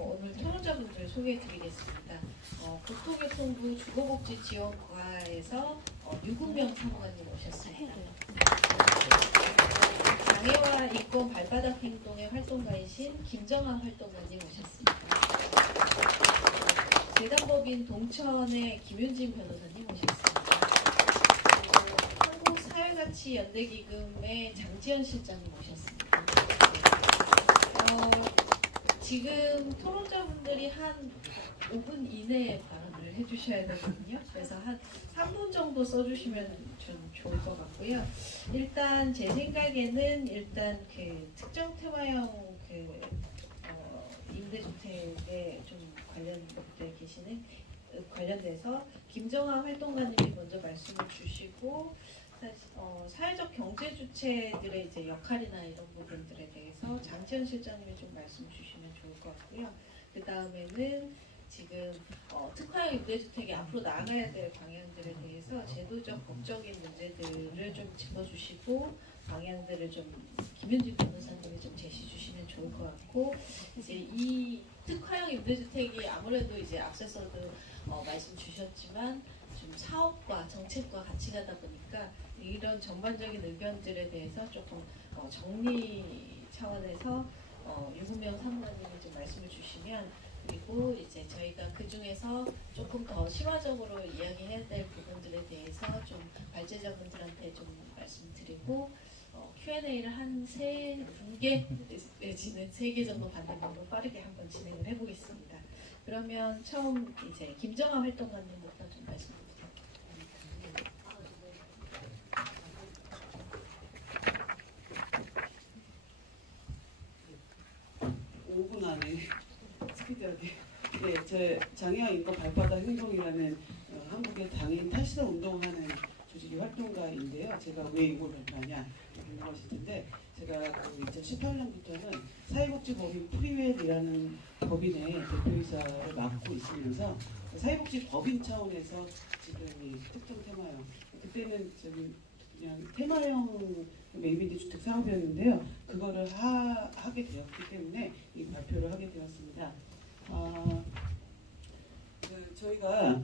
오늘 토론자분들 소개해드리겠습니다. 국토교통부 주거복지지원과에서 유근명 사무관님 오셨습니다. 장애와 인권 발바닥 행동의 활동가이신 김정아 활동가님 오셨습니다. 재단법인 동천의 김윤진 변호사님 오셨습니다. 그리고 한국사회가치연대기금의 장지연 실장님 오셨습니다. 지금 토론자분들이 한 5분 이내에 발언을 해주셔야 되거든요. 그래서 한 3분 정도 써주시면 좀 좋을 것 같고요. 일단 제 생각에는 그 특정 테마형 임대주택에 좀 관련돼 계시는 관련돼서 김정아 활동가님이 먼저 말씀을 주시고 사회적 경제 주체들의 이제 역할이나 이런 부분들에 대해서 장지연 실장님이 좀 말씀 주시면 좋을 것 같고요. 그 다음에는 지금 특화형 임대주택이 앞으로 나아가야 될 방향들에 대해서 제도적 법적인 문제들을 좀 짚어주시고 방향들을 좀 김윤진 변호사님이 좀 제시 주시면 좋을 것 같고 이제 이 특화형 임대주택이 아무래도 이제 앞서서도 말씀 주셨지만 좀 사업과 정책과 같이 가다 보니까 이런 전반적인 의견들에 대해서 조금 정리 차원에서 유근명 사무관님이 좀 말씀을 주시면 그리고 이제 저희가 그 중에서 조금 더 심화적으로 이야기해야 될 부분들에 대해서 좀 발제자분들한테 좀 말씀드리고 Q&A를 한 2개 내지는 3개 정도 받는 걸로 빠르게 한번 진행을 해보겠습니다. 그러면 처음 이제 김정아 활동가님부터 좀 말씀 부탁드립니다. 5분 안에 스피드하게. 네, 저 장애와 인권 발바닥 행동이라는 한국의 장애인 탈시설 운동하는 조직의 활동가인데요. 제가 왜 이걸 발표하냐 궁금하실 텐데 제가 2018년부터는 사회복지법인 프리웰이라는 법인의 대표이사를 맡고 있으면서 사회복지법인 차원에서 지금 이 특정 테마형 그때는 그냥 테마형 매입임대 주택 사업이었는데요. 그거를 하게 되었기 때문에 이 발표를 하게 되었습니다. 저희가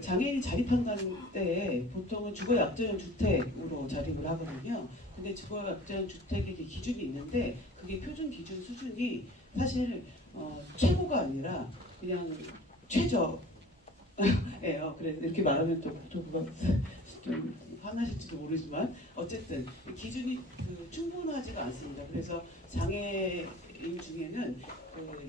장애인이 자립한다는 때 보통은 주거약자형 주택으로 자립을 하거든요. 근데 주거약자형 주택의 기준이 있는데 그게 표준 기준 수준이 사실 최고가 아니라 그냥 최저예요. 그래서 이렇게 말하면 좀 화나실지도 모르지만 어쨌든 기준이 충분하지가 않습니다. 그래서 장애인 중에는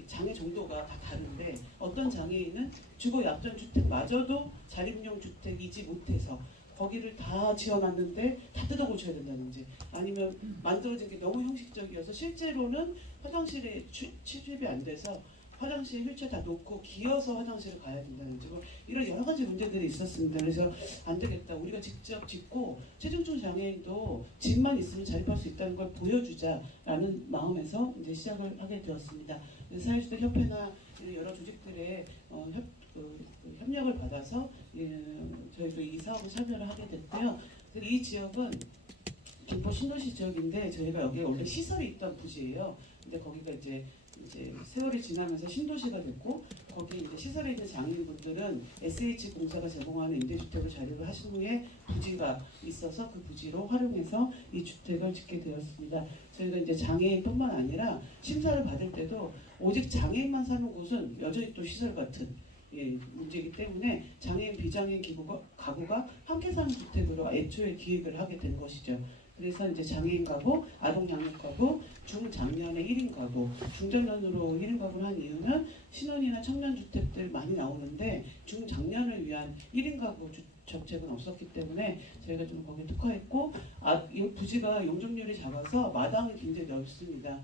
장애 정도가 다 다른데 어떤 장애인은 주거약전 주택마저도 자립용 주택이지 못해서 거기를 다 지어놨는데 다 뜯어고쳐야 된다든지 아니면 만들어진 게 너무 형식적이어서 실제로는 화장실에 취집이 안 돼서 화장실 휠체어 다 놓고 기어서 화장실을 가야 된다든지 뭐 이런 여러 가지 문제들이 있었습니다. 그래서 안 되겠다. 우리가 직접 짓고 체중증 장애인도 집만 있으면 자립할 수 있다는 걸 보여주자라는 마음에서 이제 시작을 하게 되었습니다. 사회주택협회나 여러 조직들의 협력을 받아서 저희도 이 사업을 참여를 하게 됐고요. 이 지역은 김포 신도시 지역인데 저희가 여기에 원래 시설이 있던 부지예요. 근데 거기가 이제 세월이 지나면서 신도시가 됐고 거기 이제 시설에 있는 장애인분들은 SH공사가 제공하는 임대주택을 자립을 하신 후에 부지가 있어서 그 부지로 활용해서 이 주택을 짓게 되었습니다. 저희가 이제 장애인뿐만 아니라 심사를 받을 때도 오직 장애인만 사는 곳은 여전히 또 시설 같은 문제이기 때문에 장애인 비장애인 가구가 함께 사는 주택으로 애초에 기획을 하게 된 것이죠. 그래서 이제 장애인 가구, 아동 양육 가구, 중장년의 1인 가구, 중장년으로 1인 가구를 한 이유는 신혼이나 청년 주택들 많이 나오는데 중장년을 위한 1인 가구 정책은 없었기 때문에 저희가 좀 거기에 특화했고 이 부지가 용적률이 작아서 마당이 굉장히 넓습니다.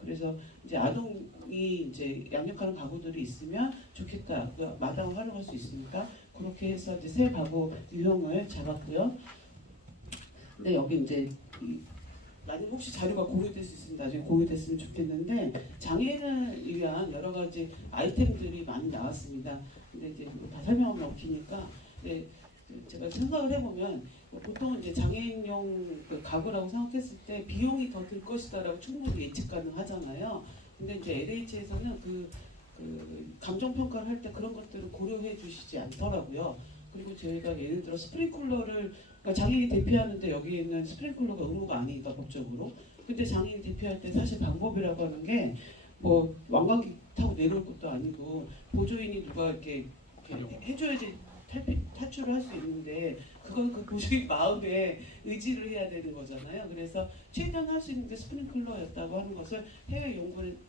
그래서 이제 아동이 이제 양육하는 가구들이 있으면 좋겠다. 그 마당을 활용할 수 있으니까 그렇게 해서 이제 새 가구 유형을 잡았고요. 근데 여기 이제 만약 혹시 자료가 공유될 수 있으면 나중에 공유됐으면 좋겠는데 장애인을 위한 여러 가지 아이템들이 많이 나왔습니다. 근데 이제 다 설명하면 없으니까 제가 생각을 해보면 보통 이제 장애인용 그 가구라고 생각했을 때 비용이 더 들 것이다라고 충분히 예측 가능하잖아요. 근데 이제 LH에서는 그 감정 평가를 할 때 그런 것들을 고려해 주시지 않더라고요. 그리고 저희가 예를 들어 스프링클러를 그러니까 장애인이 대피하는데 여기 있는 스프링클러가 의무가 아니니까 법적으로. 근데 장애인이 대피할 때 사실 방법이라고 하는 게 뭐 왕관기 타고 내려올 것도 아니고 보조인이 누가 이렇게 해줘야지 탈출을 할 수 있는데 그건 그 보조인 마음에 의지를 해야 되는 거잖아요. 그래서 최대한 할 수 있는 게 스프링클러였다고 하는 것을 해외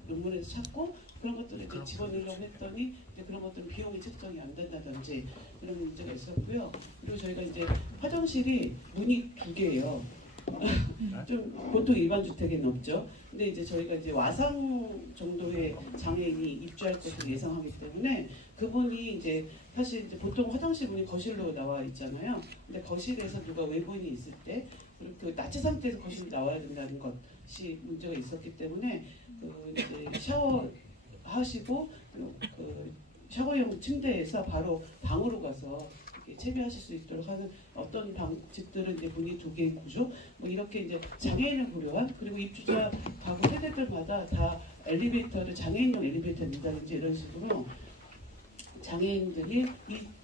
논문에서 찾고 그런 것들을 이제 집어넣으려고 했더니 이제 그런 것들은 비용이 책정이 안 된다든지 그런 문제가 있었고요. 그리고 저희가 이제 화장실이 문이 2개예요. 좀 보통 일반 주택에는 없죠. 근데 이제 저희가 이제 와상 정도의 장애인이 입주할 것을 예상하기 때문에 그분이 이제 사실 이제 보통 화장실 문이 거실로 나와 있잖아요. 근데 거실에서 누가 외부인이 있을 때 그 나체 상태에서 거실로 나와야 된다는 것이 문제가 있었기 때문에 그 이제 샤워하시고 그 샤워용 침대에서 바로 방으로 가서 채비하실 수 있도록 하는 어떤 집들은 이제 문이 2개의 구조 뭐 이렇게 이제 장애인을 고려한 그리고 입주자 가구 세대들마다 다 엘리베이터를 장애인용 엘리베이터를 낸다든지 이런 식으로 장애인들이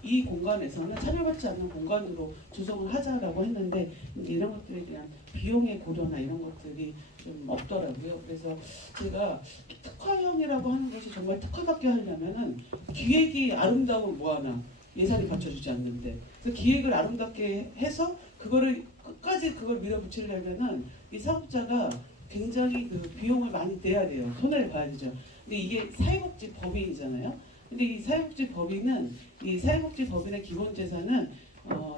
이 공간에서는 차별받지 않는 공간으로 조성을 하자라고 했는데 이런 것들에 대한 비용의 고려나 이런 것들이 좀 없더라고요. 그래서 제가 특화형이라고 하는 것이 정말 특화답게 하려면은 기획이 아름다움을 뭐하나 예산이 받쳐주지 않는데 그래서 기획을 아름답게 해서 그거를 끝까지 그걸 밀어붙이려면은 이 사업자가 굉장히 그 비용을 많이 내야 돼요. 손해를 봐야 되죠. 근데 이게 사회복지 법인이잖아요. 근데 이 사회복지 법인의 기본 재산은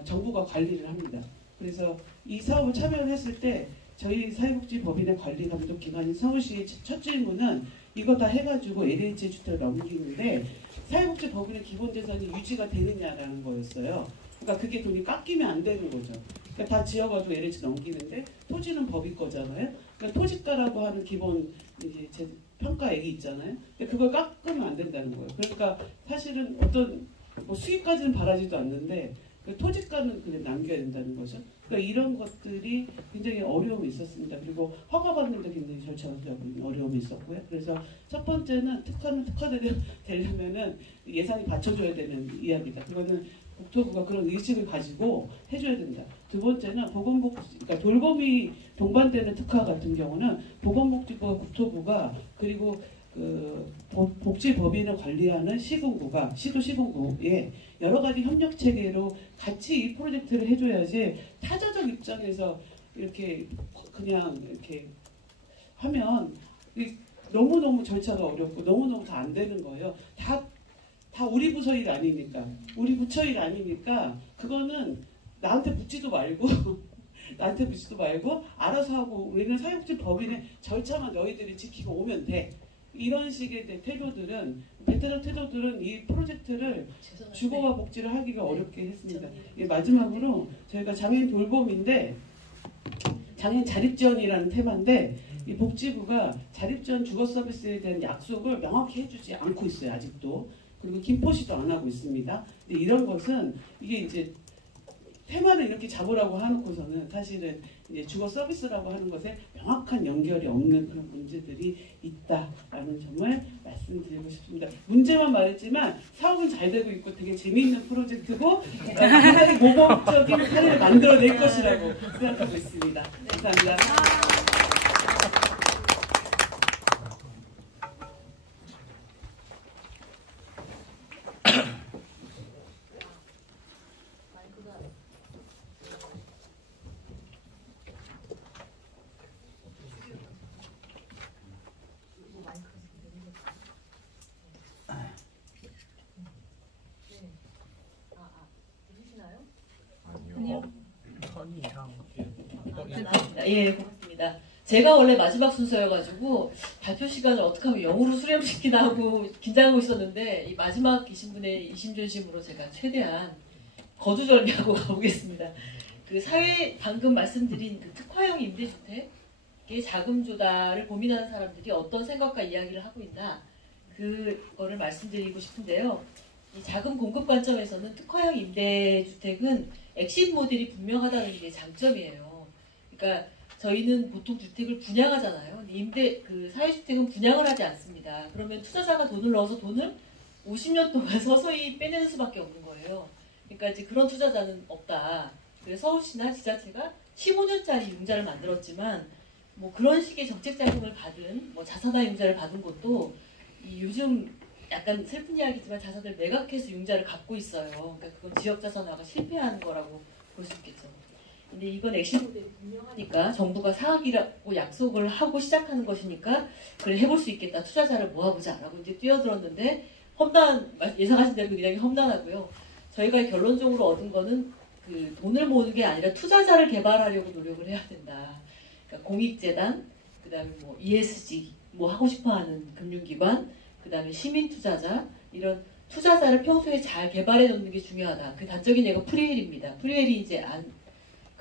정부가 관리를 합니다. 그래서 이 사업을 참여했을 때 저희 사회복지 법인의 관리 감독 기관인 서울시의 첫 질문은 이거 다 해가지고 LH 주택을 넘기는데 사회복지 법인의 기본 재산이 유지가 되느냐라는 거였어요. 그러니까 그게 돈이 깎이면 안 되는 거죠. 그러니까 다 지어가지고 LH 넘기는데 토지는 법인 거잖아요. 그러니까 토지가라고 하는 기본 이제 평가액이 있잖아요. 근데 그걸 깎으면 안 된다는 거예요. 그러니까 사실은 어떤 뭐 수익까지는 바라지도 않는데 그 토지가는 그냥 남겨야 된다는 거죠. 그러니까 이런 것들이 굉장히 어려움이 있었습니다. 그리고 허가받는 데 굉장히 절차적인 어려움이 있었고요. 그래서 첫 번째는 특화되려면은 예산이 받쳐줘야 되는 이야기다. 그거는 국토부가 그런 의식을 가지고 해줘야 된다. 두 번째는 그러니까 돌봄이 동반되는 특화 같은 경우는 보건복지부와 국토부가 그리고 그 복지법인을 관리하는 시군구가 시도시군구에 여러 가지 협력 체계로 같이 이 프로젝트를 해줘야지 타자적 입장에서 이렇게 그냥 이렇게 하면 너무너무 절차가 어렵고 너무너무 다 안 되는 거예요. 다 우리 부서 일 아니니까 우리 부처 일 아니니까 그거는 나한테 묻지도 말고 알아서 하고 우리는 사회복지 법인의 절차만 너희들이 지키고 오면 돼. 이런 식의 태도들은 베테랑 태도들은 이 프로젝트를 주거와 복지를 하기가 어렵게 했습니다. 마지막으로 저희가 장애인 돌봄인데 장애인 자립지원이라는 테마인데 이 복지부가 자립지원 주거 서비스에 대한 약속을 명확히 해주지 않고 있어요. 아직도. 그리고 김포시도 안 하고 있습니다. 근데 이런 것은 이게 이제 테마를 이렇게 잡으라고 하놓고서는 사실은 이제 주거 서비스라고 하는 것에 명확한 연결이 없는 그런 문제들이 있다라는 점을 말씀드리고 싶습니다. 문제만 말했지만 사업은 잘 되고 있고 되게 재미있는 프로젝트고 굉장히 모범적인 사례를 만들어낼 것이라고 생각하고 있습니다. 감사합니다. 예, 고맙습니다. 제가 원래 마지막 순서여가지고 발표 시간을 어떻게 하면 영으로 수렴시키나 하고 긴장하고 있었는데 이 마지막 계신 분의 이심전심으로 제가 최대한 거두절미하고 가보겠습니다. 그 사회 방금 말씀드린 그 특화형 임대주택 자금 조달을 고민하는 사람들이 어떤 생각과 이야기를 하고 있나 그거를 말씀드리고 싶은데요. 이 자금 공급 관점에서는 특화형 임대주택은 엑시트 모델이 분명하다는 게 장점이에요. 그러니까 저희는 보통 주택을 분양하잖아요. 사회주택은 분양을 하지 않습니다. 그러면 투자자가 돈을 넣어서 돈을 50년 동안 서서히 빼내는 수밖에 없는 거예요. 그러니까 이제 그런 투자자는 없다. 그래서 서울시나 지자체가 15년짜리 융자를 만들었지만 뭐 그런 식의 정책 자금을 받은 뭐 자산화 융자를 받은 것도 요즘 약간 슬픈 이야기지만 자산을 매각해서 융자를 갖고 있어요. 그러니까 그건 지역 자산화가 실패한 거라고 볼 수 있겠죠. 근데 이건 엑시트 모델이 분명하니까 정부가 사학이라고 약속을 하고 시작하는 것이니까 그래 해볼 수 있겠다. 투자자를 모아보자라고 이제 뛰어들었는데 예상하신 대로 굉장히 험난하고요. 저희가 결론적으로 얻은 거는 그 돈을 모으는 게 아니라 투자자를 개발하려고 노력을 해야 된다. 그러니까 공익재단, 그다음에 뭐 ESG 뭐 하고 싶어하는 금융기관, 그다음에 시민 투자자 이런 투자자를 평소에 잘 개발해 놓는 게 중요하다. 그 단적인 예가 프리웰입니다. 프리웰이 이제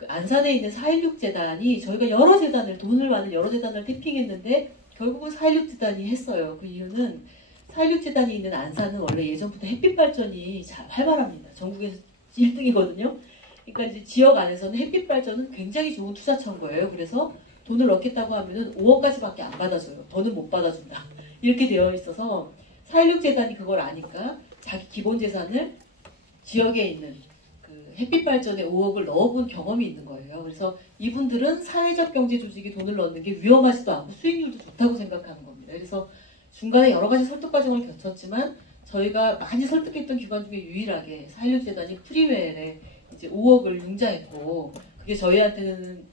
안산에 있는 4.16 재단이 저희가 돈을 많은 여러 재단을 태핑했는데 결국은 4.16 재단이 했어요. 그 이유는 4.16 재단이 있는 안산은 원래 예전부터 햇빛 발전이 활발합니다. 전국에서 1등이거든요. 그러니까 이제 지역 안에서는 햇빛 발전은 굉장히 좋은 투자처인 거예요. 그래서 돈을 넣겠다고 하면은 5억까지밖에 안 받아줘요. 더는 못 받아준다. 이렇게 되어 있어서 4.16 재단이 그걸 아니까 자기 기본 재산을 지역에 있는 그 햇빛 발전에 5억을 넣어본 경험이 있는 거예요. 그래서 이분들은 사회적 경제 조직이 돈을 넣는 게 위험하지도 않고 수익률도 좋다고 생각하는 겁니다. 그래서 중간에 여러 가지 설득 과정을 거쳤지만 저희가 많이 설득했던 기관 중에 유일하게 4.16 재단이 프리웰에 이제 5억을 융자했고 그게 저희한테는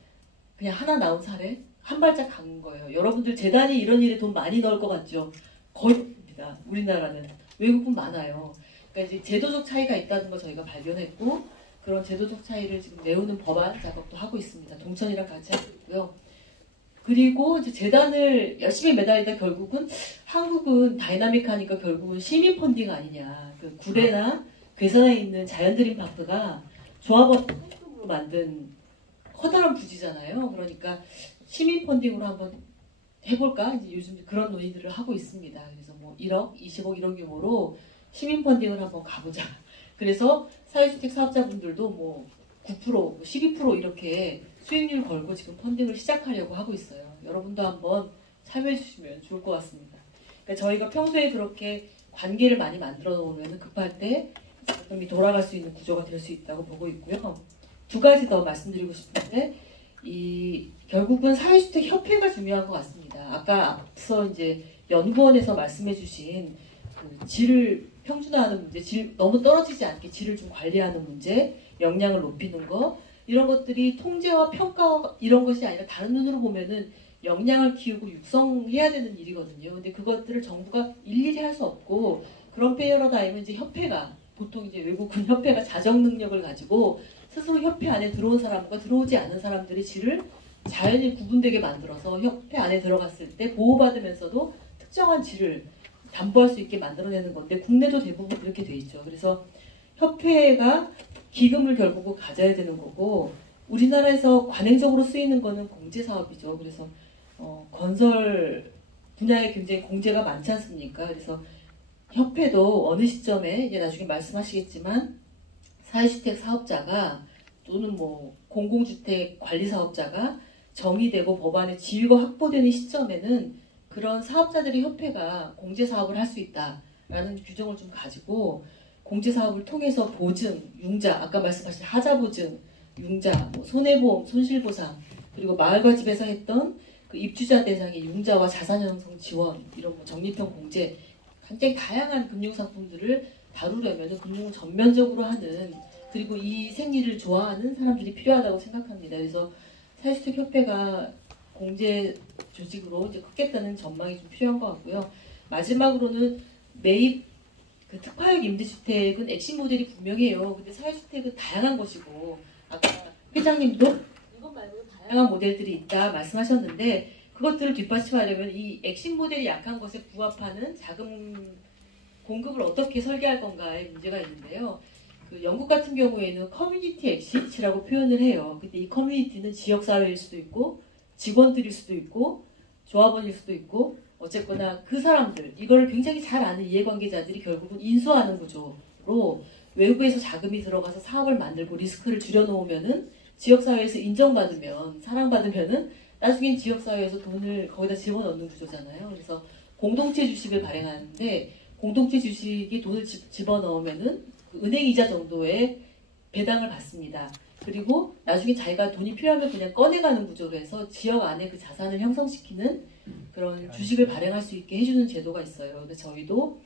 그냥 하나 나온 사례 한 발짝 간 거예요. 여러분들 재단이 이런 일에 돈 많이 넣을 것 같죠? 거의 없습니다. 우리나라는 외국은 많아요. 그러니까 이제 제도적 차이가 있다는 거 저희가 발견했고 그런 제도적 차이를 지금 메우는 법안 작업도 하고 있습니다. 동천이랑 같이 하고 있고요. 그리고 이제 재단을 열심히 매달리다 결국은 한국은 다이나믹하니까 결국은 시민 펀딩 아니냐. 그 구례나 괴산에 있는 자연드림파크가 조합원 현금으로 만든 커다란 부지잖아요. 그러니까 시민 펀딩으로 한번 해볼까? 이제 요즘 그런 논의들을 하고 있습니다. 그래서 뭐 1억, 20억 이런 규모로 시민 펀딩을 한번 가보자. 그래서 사회주택 사업자분들도 뭐 9%, 12% 이렇게 수익률 걸고 지금 펀딩을 시작하려고 하고 있어요. 여러분도 한번 참여해 주시면 좋을 것 같습니다. 그러니까 저희가 평소에 그렇게 관계를 많이 만들어 놓으면 급할 때 자금이 돌아갈 수 있는 구조가 될 수 있다고 보고 있고요. 두 가지 더 말씀드리고 싶은데 결국은 사회주택 협회가 중요한 것 같습니다. 아까 앞서 이제 연구원에서 말씀해 주신 그 질을 평준화하는 문제, 질 너무 떨어지지 않게 질을 좀 관리하는 문제, 역량을 높이는 거 이런 것들이 통제와 평가 이런 것이 아니라 다른 눈으로 보면은 역량을 키우고 육성해야 되는 일이거든요. 근데 그것들을 정부가 일일이 할 수 없고 그런 패러다임은 이제 협회가 보통 이제 외국은 협회가 자정 능력을 가지고 스스로 협회 안에 들어온 사람과 들어오지 않은 사람들의 질을 자연히 구분되게 만들어서 협회 안에 들어갔을 때 보호받으면서도 특정한 질을 담보할 수 있게 만들어내는 건데 국내도 대부분 그렇게 돼 있죠. 그래서 협회가 기금을 결국은 가져야 되는 거고 우리나라에서 관행적으로 쓰이는 거는 공제 사업이죠. 그래서 건설 분야에 굉장히 공제가 많지 않습니까? 그래서 협회도 어느 시점에 이제 나중에 말씀하시겠지만 사회주택 사업자가 또는 뭐 공공주택 관리 사업자가 정의되고 법안에 지위가 확보되는 시점에는 그런 사업자들의 협회가 공제 사업을 할 수 있다라는 규정을 좀 가지고 공제 사업을 통해서 보증, 융자, 아까 말씀하신 하자 보증, 융자, 뭐 손해보험, 손실보상 그리고 마을과 집에서 했던 그 입주자 대상의 융자와 자산 형성 지원 이런 뭐 적립형 공제 굉장히 다양한 금융 상품들을 다루려면 금융을 전면적으로 하는 그리고 이 생리를 좋아하는 사람들이 필요하다고 생각합니다. 그래서 사회주택 협회가 공제 조직으로 이제 컸겠다는 전망이 좀 필요한 것 같고요. 마지막으로는 매입 그 특화형 임대주택은 엑시트 모델이 분명해요. 근데 사회주택은 다양한 것이고 아까 회장님도 이것 말고도 다양한 모델들이 있다 말씀하셨는데 그것들을 뒷받침하려면 이 엑시트 모델이 약한 것에 부합하는 자금 공급을 어떻게 설계할 건가에 문제가 있는데요. 그 영국 같은 경우에는 커뮤니티 엑시트라고 표현을 해요. 근데 이 커뮤니티는 지역사회일 수도 있고 직원들일 수도 있고 조합원일 수도 있고 어쨌거나 그 사람들 이걸 굉장히 잘 아는 이해관계자들이 결국은 인수하는 구조로 외부에서 자금이 들어가서 사업을 만들고 리스크를 줄여놓으면은 지역사회에서 인정받으면 사랑받으면은 나중엔 지역사회에서 돈을 거기다 집어넣는 구조잖아요. 그래서 공동체 주식을 발행하는데 공동체 주식이 돈을 집어넣으면은 그 은행이자 정도의 배당을 받습니다. 그리고 나중에 자기가 돈이 필요하면 그냥 꺼내가는 구조로 해서 지역 안에 그 자산을 형성시키는 그런 주식을 발행할 수 있게 해주는 제도가 있어요. 근데 저희도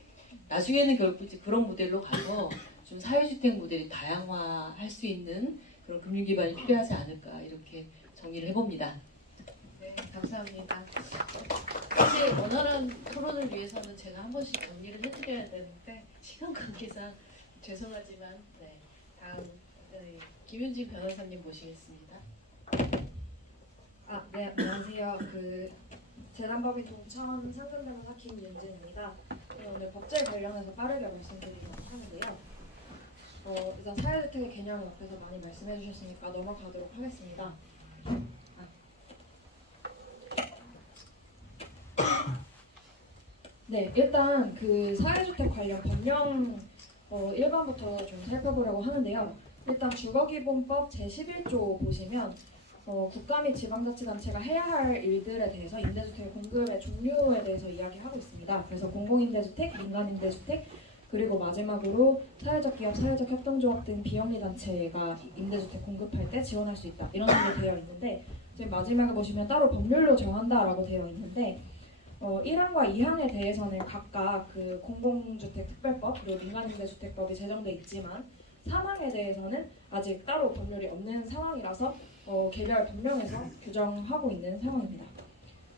나중에는 결국 이제 그런 모델로 가서 좀 사회주택 모델이 다양화할 수 있는 그런 금융 기반이 필요하지 않을까 이렇게 정리를 해봅니다. 네, 감사합니다. 사실 원활한 토론을 위해서는 제가 한 번씩 정리를 해드려야 되는데 시간 관계상 죄송하지만 네, 다음 김윤진 변호사님 모시겠습니다. 네, 안녕하세요. 재단법인 동천 상근변호사 김윤진입니다. 오늘 법제 관련해서 빠르게 말씀드리려고 하는데요. 일단 사회주택의 개념을 앞에서 많이 말씀해 주셨으니까 넘어가도록 하겠습니다. 네, 일단 사회주택 관련 법령 1번부터 좀 살펴보려고 하는데요. 일단 주거기본법 제11조 보시면 국가 및 지방자치단체가 해야 할 일들에 대해서 임대주택 공급의 종류에 대해서 이야기하고 있습니다. 그래서 공공임대주택, 민간임대주택, 그리고 마지막으로 사회적 기업, 사회적 협동조합 등 비영리 단체가 임대주택 공급할 때 지원할 수 있다. 이런 식으로 되어 있는데 지금 마지막에 보시면 따로 법률로 정한다라고 되어 있는데 1항과 2항에 대해서는 각각 공공주택 특별법 그리고 민간임대주택법이 제정돼 있지만 3항에 대해서는 아직 따로 법률이 없는 상황이라서 개별 법령에서 규정하고 있는 상황입니다.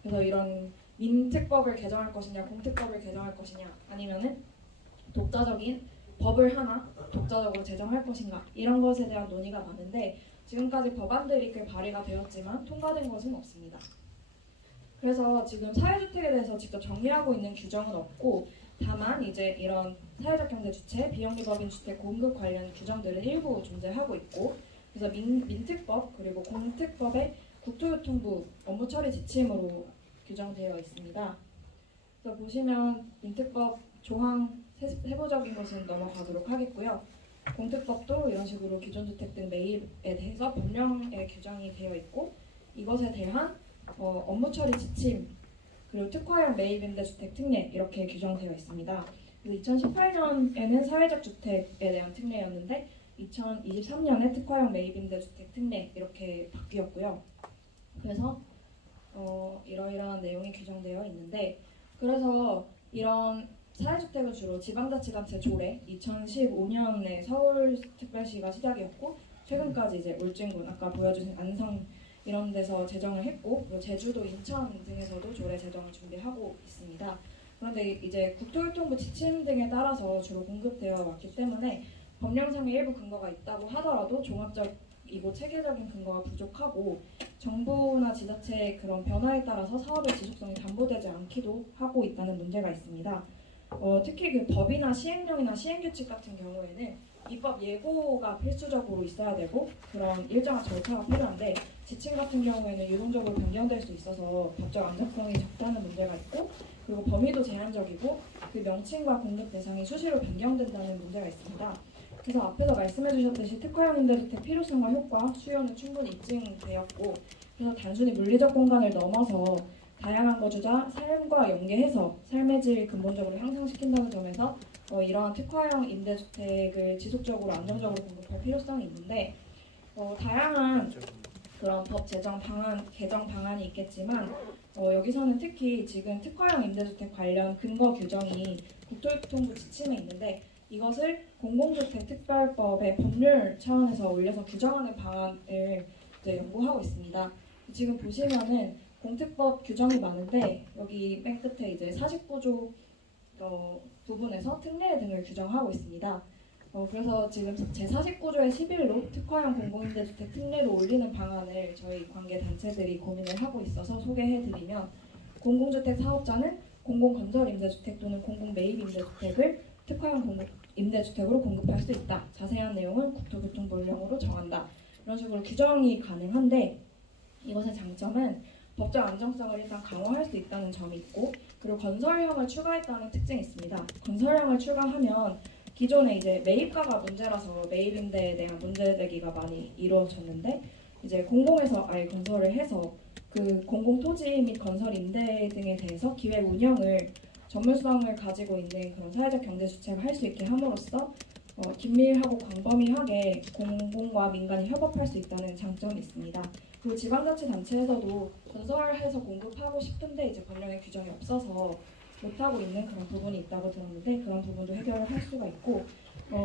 그래서 이런 민특법을 개정할 것이냐 공특법을 개정할 것이냐 아니면은 독자적인 법을 하나 독자적으로 제정할 것인가 이런 것에 대한 논의가 많은데 지금까지 법안들이 꽤 발의가 되었지만 통과된 것은 없습니다. 그래서 지금 사회주택에 대해서 직접 정의하고 있는 규정은 없고 다만 이제 이런 사회적 경제 주체, 비영리법인 주택 공급 관련 규정들은 일부 존재하고 있고 그래서 민특법 그리고 공특법의 국토교통부 업무 처리 지침으로 규정되어 있습니다. 그래서 보시면 민특법 조항 세부적인 것은 넘어가도록 하겠고요. 공특법도 이런 식으로 기존주택 등 매입에 대해서 법령에 규정이 되어 있고 이것에 대한 업무 처리 지침 그리고 특화형 매입임대주택 특례 이렇게 규정되어 있습니다. 그래서 2018년에는 사회적 주택에 대한 특례였는데 2023년에 특화형 매입임대주택 특례 이렇게 바뀌었고요. 그래서 이러이러한 내용이 규정되어 있는데 그래서 이런 사회주택은 주로 지방자치단체 조례 2015년에 서울특별시가 시작이었고 최근까지 이제 울진군 아까 보여주신 안성 이런 데서 제정을 했고 제주도 인천 등에서도 조례 제정을 준비하고 있습니다. 그런데 이제 국토교통부 지침 등에 따라서 주로 공급되어 왔기 때문에 법령상의 일부 근거가 있다고 하더라도 종합적이고 체계적인 근거가 부족하고 정부나 지자체의 그런 변화에 따라서 사업의 지속성이 담보되지 않기도 하고 있다는 문제가 있습니다. 특히 법이나 시행령이나 시행규칙 같은 경우에는 입법 예고가 필수적으로 있어야 되고 그런 일정한 절차가 필요한데 지침 같은 경우에는 유동적으로 변경될 수 있어서 법적 안정성이 적다는 문제가 있고 그리고 범위도 제한적이고 그 명칭과 공급 대상이 수시로 변경된다는 문제가 있습니다. 그래서 앞에서 말씀해 주셨듯이 특화형 임대주택 필요성과 효과, 수요는 충분히 입증되었고 그래서 단순히 물리적 공간을 넘어서 다양한 거주자 삶과 연계해서 삶의 질 근본적으로 향상시킨다는 점에서 이러한 특화형 임대주택을 지속적으로 안정적으로 공급할 필요성이 있는데 다양한 그런 법 제정 방안, 개정 방안이 있겠지만 여기서는 특히 지금 특화형 임대주택 관련 근거 규정이 국토교통부 지침에 있는데 이것을 공공주택 특별법의 법률 차원에서 올려서 규정하는 방안을 이제 연구하고 있습니다. 지금 보시면은 공특법 규정이 많은데 여기 맨 끝에 이제 49조 부분에서 특례 등을 규정하고 있습니다. 그래서 지금 제49조의 11로 특화형 공공임대주택 특례로 올리는 방안을 저희 관계 단체들이 고민을 하고 있어서 소개해드리면 공공주택 사업자는 공공건설임대주택 또는 공공매입임대주택을 특화형 임대주택으로 공급할 수 있다. 자세한 내용은 국토교통법령으로 정한다. 이런 식으로 규정이 가능한데 이것의 장점은 법적 안정성을 일단 강화할 수 있다는 점이 있고, 그리고 건설형을 추가했다는 특징이 있습니다. 건설형을 추가하면 기존에 이제 매입가가 문제라서 매입 임대에 대한 문제 제기가 많이 이루어졌는데, 이제 공공에서 아예 건설을 해서 그 공공 토지 및 건설 임대 등에 대해서 기획 운영을 전문성을 가지고 있는 그런 사회적 경제 주체가 할 수 있게 함으로써 긴밀하고 광범위하게 공공과 민간이 협업할 수 있다는 장점이 있습니다. 그리고 지방자치단체에서도 건설해서 공급하고 싶은데 이제 법령에 규정이 없어서 못하고 있는 그런 부분이 있다고 들었는데, 그런 부분도 해결을 할 수가 있고,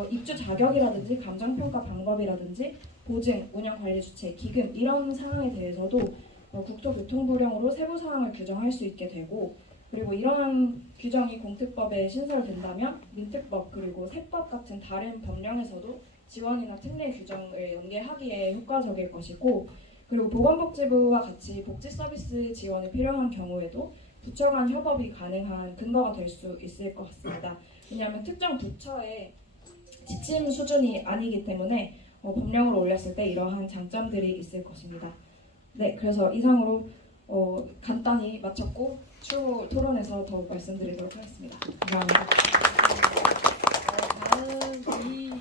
입주 자격이라든지 감정평가 방법이라든지 보증, 운영관리 주체, 기금 이런 사항에 대해서도 국토교통부령으로 세부 사항을 규정할 수 있게 되고, 그리고 이러한 규정이 공특법에 신설된다면 민특법 그리고 세법 같은 다른 법령에서도 지원이나 특례 규정을 연계하기에 효과적일 것이고, 그리고 보건복지부와 같이 복지 서비스 지원이 필요한 경우에도 부처 간 협업이 가능한 근거가 될 수 있을 것 같습니다. 왜냐하면 특정 부처의 지침 수준이 아니기 때문에 법령으로 올렸을 때 이러한 장점들이 있을 것입니다. 네, 그래서 이상으로 간단히 마쳤고 추후 토론에서 더 말씀드리도록 하겠습니다. 감사합니다. 다음 이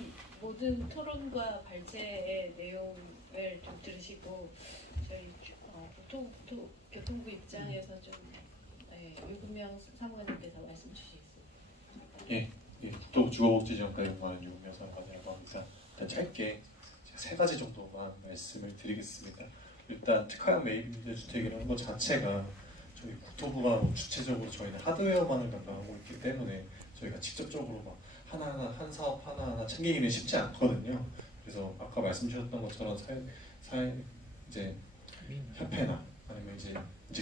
모든 토론과 발제의 내용을 좀 들으시고 저희 교통부 입장에서 좀 유금영 사무관님께서 말씀 주시겠습니다. 또 주거복지지원과 연구하는 유금영 사무관이라고 합니다. 일단 짧게 세 가지 정도만 말씀을 드리겠습니다. 일단 특화형 매입임대주택이라는 것 자체가 저희 국토부가 주체적으로 저희는 하드웨어만을 담당하고 있기 때문에 저희가 직접적으로 막 하나하나 한 사업 하나하나 챙기기는 쉽지 않거든요. 그래서 아까 말씀 주셨던 것처럼 사회 이제 협회나 아니면 이제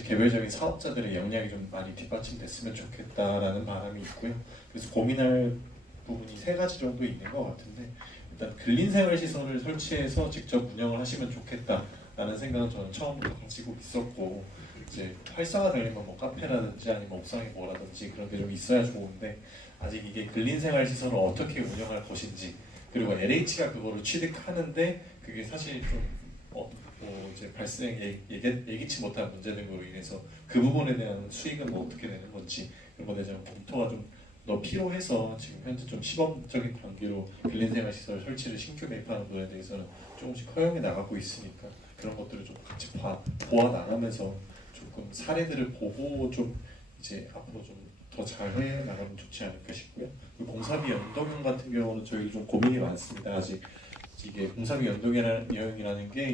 개별적인 사업자들의 역량이 좀 많이 뒷받침됐으면 좋겠다라는 바람이 있고요. 그래서 고민할 부분이 세 가지 정도 있는 것 같은데, 일단 근린생활시설을 설치해서 직접 운영을 하시면 좋겠다라는 생각은 저는 처음부터 가지고 있었고, 이제 활성화되려면 뭐 카페라든지 아니면 옥상에 뭐라든지 그런 게 좀 있어야 좋은데, 아직 이게 근린생활시설을 어떻게 운영할 것인지, 그리고 LH가 그거를 취득하는데 그게 사실 좀 이제 예기치 못한 문제 등으로 인해서 그 부분에 대한 수익은 뭐 어떻게 되는 건지 이런 것에 대한 검토가 좀 더 필요해서 지금 현재 좀 시범적인 단계로 근린생활시설 설치를 신규 매입하는 부분에 대해서는 조금씩 허용해 나가고 있으니까 그런 것들을 좀 같이 보완 나가면서 조금 사례들을 보고 좀 이제 앞으로 좀 더 잘 해 나가면 좋지 않을까 싶고요. 그리고 공사비 연동형 같은 경우는 저희 좀 고민이 많습니다. 아직 이게 공사비 연동형이라는 게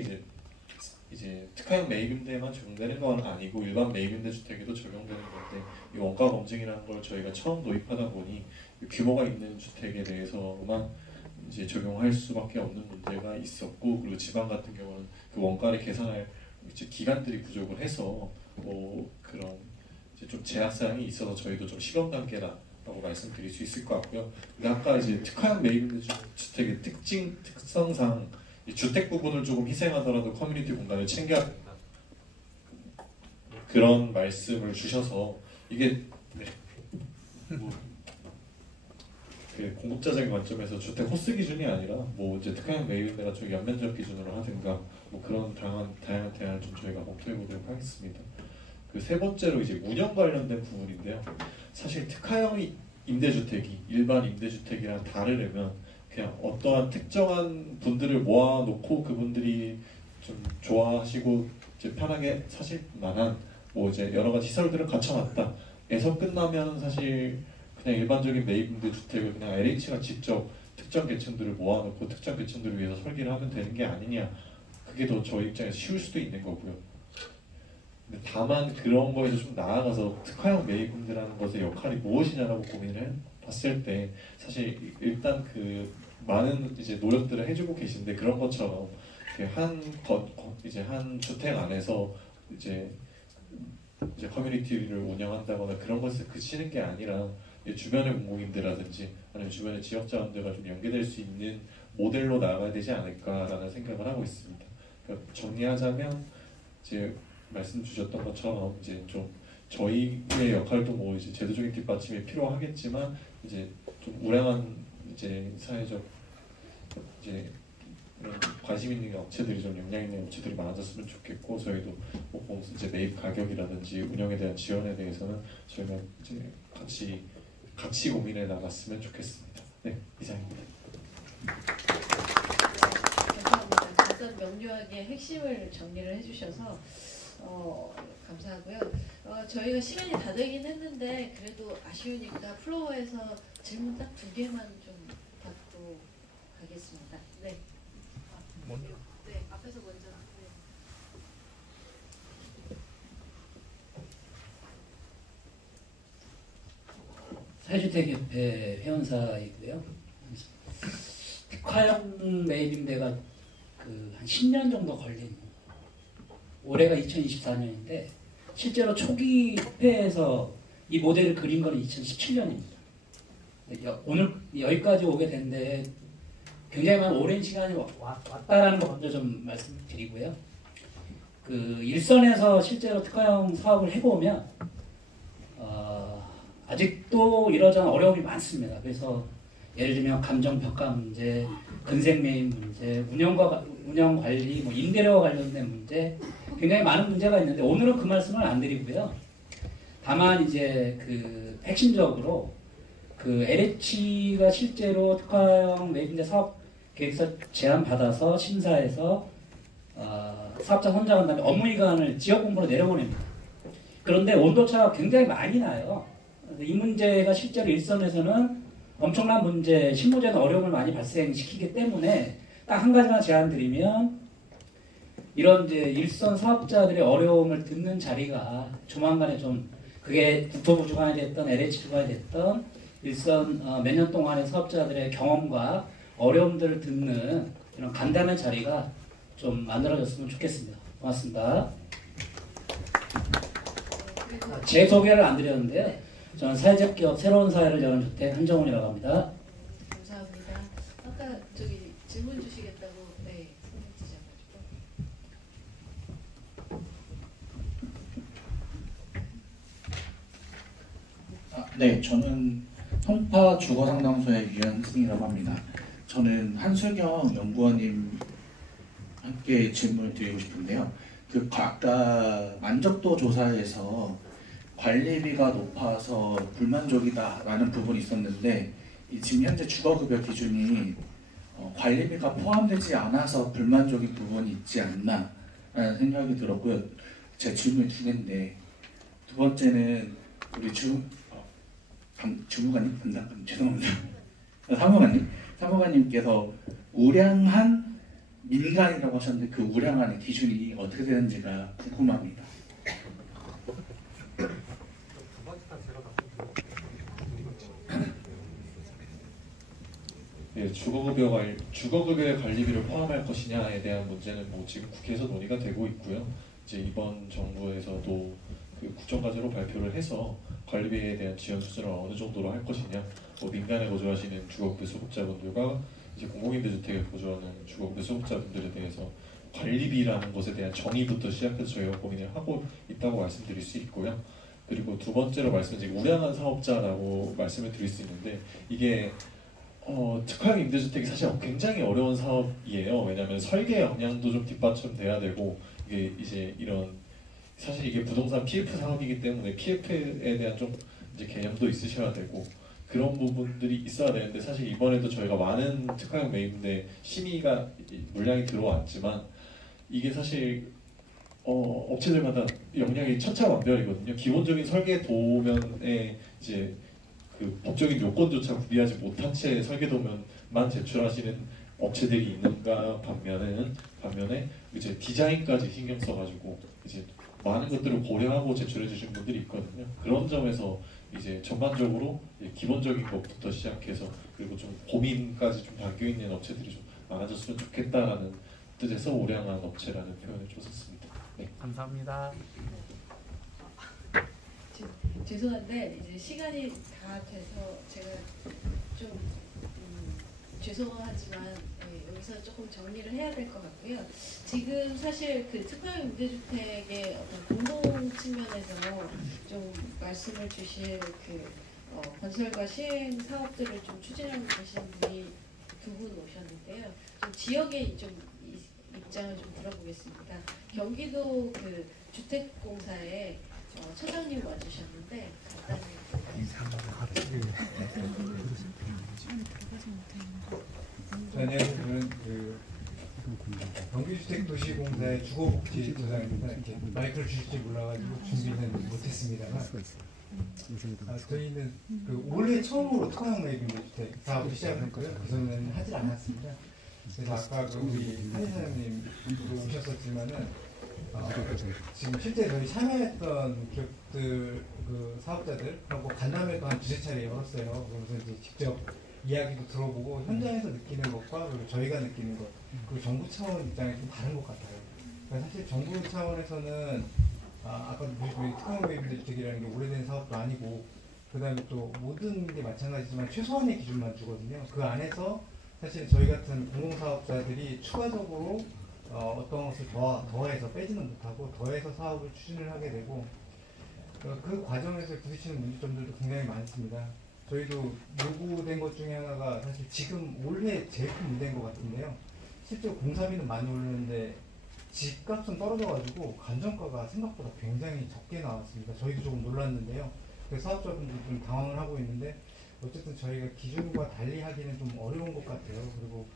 이제 특화형 매입임대에만 적용되는 건 아니고 일반 매입임대 주택에도 적용되는 건데, 이 원가 검증이라는 걸 저희가 처음 도입하다 보니 규모가 있는 주택에 대해서만 이제 적용할 수밖에 없는 문제가 있었고, 그리고 지방 같은 경우는 그 원가를 계산할 이제 기간들이 부족을 해서 그런 이제 좀 제약 사항이 있어서 저희도 좀 시범 단계라고 말씀드릴 수 있을 것 같고요. 근데 아까 이제 특화형 매입임대 주택의 특성상 이 주택 부분을 조금 희생하더라도 커뮤니티 공간을 챙겨야 된다, 그런 말씀을 주셔서 이게 그 공급자적인 관점에서 주택 호스 기준이 아니라 이제 특화형 매입임대가 좀 연면적 기준으로 하든가 그런 다양한 대안을 좀 저희가 검토해 보도록 하겠습니다. 그 세 번째로 이제 운영 관련된 부분인데요. 사실 특화형 임대주택이 일반 임대주택이랑 다르려면 그냥 어떠한 특정한 분들을 모아놓고 그분들이 좀 좋아하시고 이제 편하게 사실 만한 이제 여러 가지 시설들을 갖춰놨다에서 끝나면 사실 그냥 일반적인 매입임대 주택을 그냥 LH가 직접 특정 계층들을 모아놓고 특정 계층들을 위해서 설계를 하면 되는 게 아니냐, 그게 더 저희 입장에서 쉬울 수도 있는 거고요. 근데 다만 그런 거에서 좀 나아가서 특화형 매입임대라는 것의 역할이 무엇이냐라고 고민을 봤을 때 사실 일단 그 많은 이제 노력들을 해주고 계신데, 그런 것처럼 이제 한 주택 안에서 이제 커뮤니티를 운영한다거나 그런 것에 그치는 게 아니라 주변의 공공임대라든지 아니면 주변의 지역자원들과 좀 연계될 수 있는 모델로 나아가야 되지 않을까라는 생각을 하고 있습니다. 그러니까 정리하자면 이제 말씀 주셨던 것처럼 이제 좀 저희의 역할도 이제 제도적인 뒷받침이 필요하겠지만 이제 좀 우량한 이제 사회적 이제 관심 있는 업체들이 좀 역량 있는 업체들이 많아졌으면 좋겠고 저희도 뭐 이제 매입 가격이라든지 운영에 대한 지원에 대해서는 저희가 이제 같이 고민해 나갔으면 좋겠습니다. 네, 이상입니다. 감사합니다. 일단 명료하게 핵심을 정리를 해주셔서 감사하고요. 저희가 시간이 다 되긴 했는데 그래도 아쉬우니까 플로어에서 질문 딱 2개만 좀 받고 가겠습니다. 네. 먼저. 네, 앞에서 먼저. 사회주택협회 회원사이고요. 특화형 매입 임대가 한 10년 정도 걸린, 올해가 2024년인데 실제로 초기 협회에서 이 모델을 그린 건 2017년입니다. 오늘 여기까지 오게 된데 굉장히 많은 오랜 시간이 왔다라는 거 먼저 좀 말씀드리고요. 일선에서 실제로 특화형 사업을 해보면 아직도 이러저런 어려움이 많습니다. 그래서 예를 들면 감정평가 문제, 근생매입 문제, 운영 관리, 임대료와 관련된 문제, 굉장히 많은 문제가 있는데 오늘은 그 말씀을 안 드리고요. 다만 이제 핵심적으로 LH가 실제로 특화형 매입임대 사업 계획서 제안 받아서 심사해서 사업자 선정한 다음에 업무 이관을 지역 본부로 내려보냅니다. 그런데 온도차가 굉장히 많이 나요. 이 문제가 실제로 일선에서는 엄청난 문제, 실무자는 어려움을 많이 발생시키기 때문에 딱 한 가지만 제안드리면 이런 이제 일선 사업자들의 어려움을 듣는 자리가 조만간에 좀 그게 국토부 주관이 됐던 LH 주관이 됐던 일선 몇 년 동안의 사업자들의 경험과 어려움들을 듣는 이런 간담회 자리가 좀 만들어졌으면 좋겠습니다. 고맙습니다. 제 소개를 안 드렸는데요. 저는 사회적 기업 새로운 사회를 여는 주택 한정훈이라고 합니다. 감사합니다. 아까 저기 질문 주시겠다고 네 손 네, 저는 thông 주거상담소의 유현승이라고 합니다. 저는 한술경 연구원님 함께 질문을 드리고 싶은데요. 아까 만족도 조사에서 관리비가 높아서 불만족이다라는 부분이 있었는데 지금 현재 주거급여 기준이 관리비가 포함되지 않아서 불만족인 부분이 있지 않나라는 생각이 들었고요. 제 질문이 2개인데 두 번째는 우리 주무관님? 죄송합니다. 사무관님께서 우량한 민간이라고 하셨는데 그 우량한의 기준이 어떻게 되는지가 궁금합니다. 예, 주거급여의 관리비를 포함할 것이냐에 대한 문제는 지금 국회에서 논의가 되고 있고요. 이제 이번 정부에서도 국정과제로 발표를 해서 관리비에 대한 지원 수준을 어느 정도로 할 것이냐, 민간에 거주하시는 주거급여 수급자분들과 이제 공공임대주택에 거주하는 주거급여 수급자분들에 대해서 관리비라는 것에 대한 정의부터 시작해서 저희가 고민을 하고 있다고 말씀드릴 수 있고요. 그리고 두 번째로 말씀드린 우량한 사업자라고 말씀을 드릴 수 있는데 이게 특화형 임대주택이 사실 굉장히 어려운 사업이에요. 왜냐하면 설계 역량도 좀 뒷받침돼야 되고 이게 이제 사실 이게 부동산 PF 사업이기 때문에 PF에 대한 좀 이제 개념도 있으셔야 되고 그런 부분들이 있어야 되는데 사실 이번에도 저희가 많은 특화형 매입인데 심의가 물량이 들어왔지만 이게 사실 업체들마다 역량이 천차만별이거든요. 기본적인 설계 도면에 이제 법적인 요건조차 구비하지 못한 채 설계도면만 제출하시는 업체들이 있는가 반면에 이제 디자인까지 신경 써가지고 이제 많은 것들을 고려하고 제출해 주신 분들이 있거든요. 그런 점에서 이제 전반적으로 기본적인 것부터 시작해서 그리고 좀 고민까지 좀 담겨 있는 업체들이 좀 많아졌으면 좋겠다라는 뜻에서 우량한 업체라는 표현을 줬었습니다. 네. 감사합니다. 죄송한데 이제 시간이 다 돼서 제가 좀 죄송하지만 여기서 조금 정리를 해야 될 것 같고요. 지금 사실 특화형 임대주택의 어떤 공공 측면에서 좀 말씀을 주실 건설과 시행 사업들을 좀 추진하고 계신 분이 2분 오셨는데요. 좀 지역에 좀 입장을 좀 들어보겠습니다. 경기도 그 주택공사에 처장님 와주셨는데 간단히 안녕하세요. 저는 경기주택도시공사의 주거복지부장입니다. 이렇게 마이크를 주실지 몰라가지고 준비는 못했습니다만, 저희는 올해 처음으로 특화형 매입임대주택 사업을 시작했고요. 그전에는 하질 않았습니다. 그래서 아까 우리 한의사님도 오셨었지만은 지금 실제 저희 참여했던 기업들 사업자들하고 간담회도 한 두세 차례 열었어요. 그러면서 이제 직접 이야기도 들어보고 현장에서 느끼는 것과 그리고 저희가 느끼는 것, 그리고 정부 차원 입장이 좀 다른 것 같아요. 그러니까 사실 정부 차원에서는 아까 보시면 특화형 매입임대주택이라는 게 오래된 사업도 아니고, 그 다음에 또 모든 게 마찬가지지만 최소한의 기준만 주거든요. 그 안에서 사실 저희 같은 공공사업자들이 추가적으로 어떤 것을 더해서 빼지는 못하고 더해서 사업을 추진을 하게 되고, 그 과정에서 부딪히는 문제점들도 굉장히 많습니다. 저희도 요구된 것 중에 하나가 사실 지금 올해 제일 큰 문제인 것 같은데요. 실제로 공사비는 많이 오르는데 집값은 떨어져가지고 감정가가 생각보다 굉장히 적게 나왔습니다. 저희도 조금 놀랐는데요. 그래서 사업자분들이 좀 당황을 하고 있는데, 어쨌든 저희가 기준과 달리 하기는 좀 어려운 것 같아요. 그리고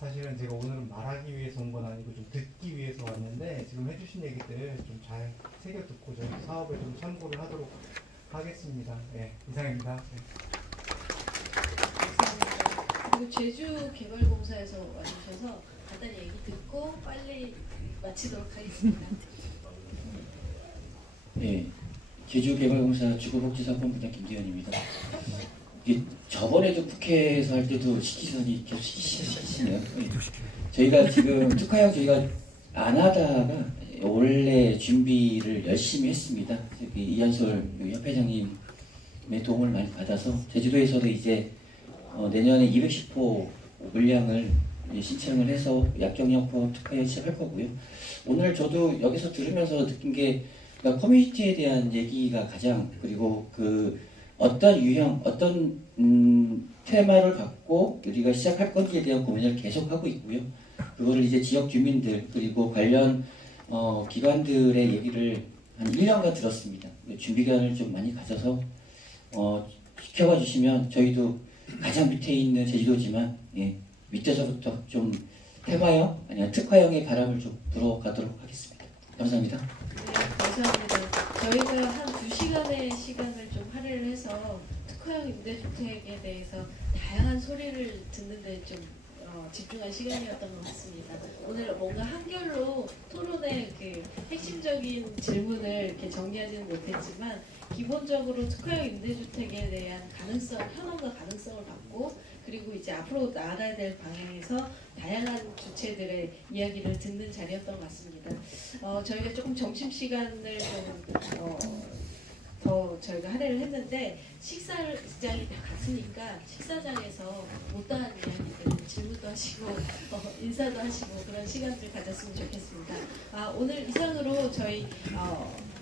사실은 제가 오늘은 말하기 위해서 온 건 아니고 좀 듣기 위해서 왔는데, 지금 해주신 얘기들 좀 잘 새겨 듣고 저희 사업에 좀 참고를 하도록 하겠습니다. 네, 이상입니다. 네. 감사합니다. 그리고 제주개발공사에서 와주셔서 간단히 얘기 듣고 빨리 마치도록 하겠습니다. 네, 제주개발공사 주거복지사업본부장 김재현입니다. 저번에도 국회에서 할 때도 시키더니 계속 시키시네요. 네. 저희가 지금 특화형 저희가 안 하다가 원래 준비를 열심히 했습니다. 이한솔 협회장님의 도움을 많이 받아서 제주도에서도 이제 내년에 210호 물량을 신청을 해서 약정형법 특화형 시작할 거고요. 오늘 저도 여기서 들으면서 느낀 게, 그러니까 커뮤니티에 대한 얘기가 가장, 그리고 어떤 유형, 어떤 테마를 갖고 우리가 시작할 건지에 대한 고민을 계속하고 있고요. 그거를 이제 지역 주민들 그리고 관련 기관들의 얘기를 한 1년간 들었습니다. 준비기간을 좀 많이 가져서 지켜봐 주시면 저희도 가장 밑에 있는 제주도지만 밑에서부터 좀 테마형 아니면 특화형의 바람을 좀 불어가도록 하겠습니다. 감사합니다. 네, 감사합니다. 저희가 한 2시간의 시간을 좀 할애를 해서 특화형 임대주택에 대해서 다양한 소리를 듣는데 좀 집중한 시간이었던 것 같습니다. 오늘 뭔가 한결로 토론의 핵심적인 질문을 이렇게 정리하지는 못했지만, 기본적으로 특화형 임대주택에 대한 가능성, 현황과 가능성을 받고, 그리고 이제 앞으로 나아가야 될 방향에서 다양한 주체들의 이야기를 듣는 자리였던 것 같습니다. 저희가 조금 점심시간을 더 저희가 할애를 했는데, 식사장이 다 같으니까 식사장에서 못다한 이야기들, 질문도 하시고 인사도 하시고 그런 시간들 가졌으면 좋겠습니다. 오늘 이상으로 저희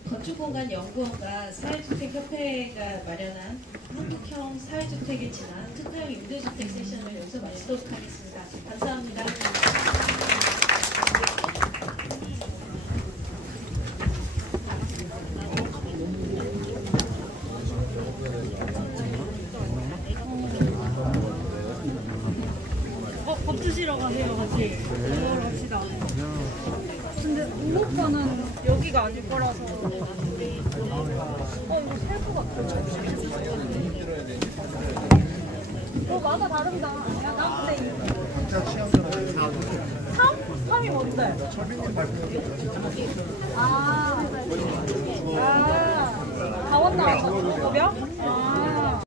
건축공간연구원과 사회주택협회가 마련한 한국형 사회주택에 진한 특화형 임대주택 세션을 여기서 마치도록 하겠습니다. 감사합니다. 밥 드시러 가세요, 같이. 먹으러 갑시다. 근데 목표는 여기가 아닐 거라서. 이거 셀것 같아. 마다 다른다. 야, 나 근데 3? 3이 뭔데? 강원 나왔어. 몇?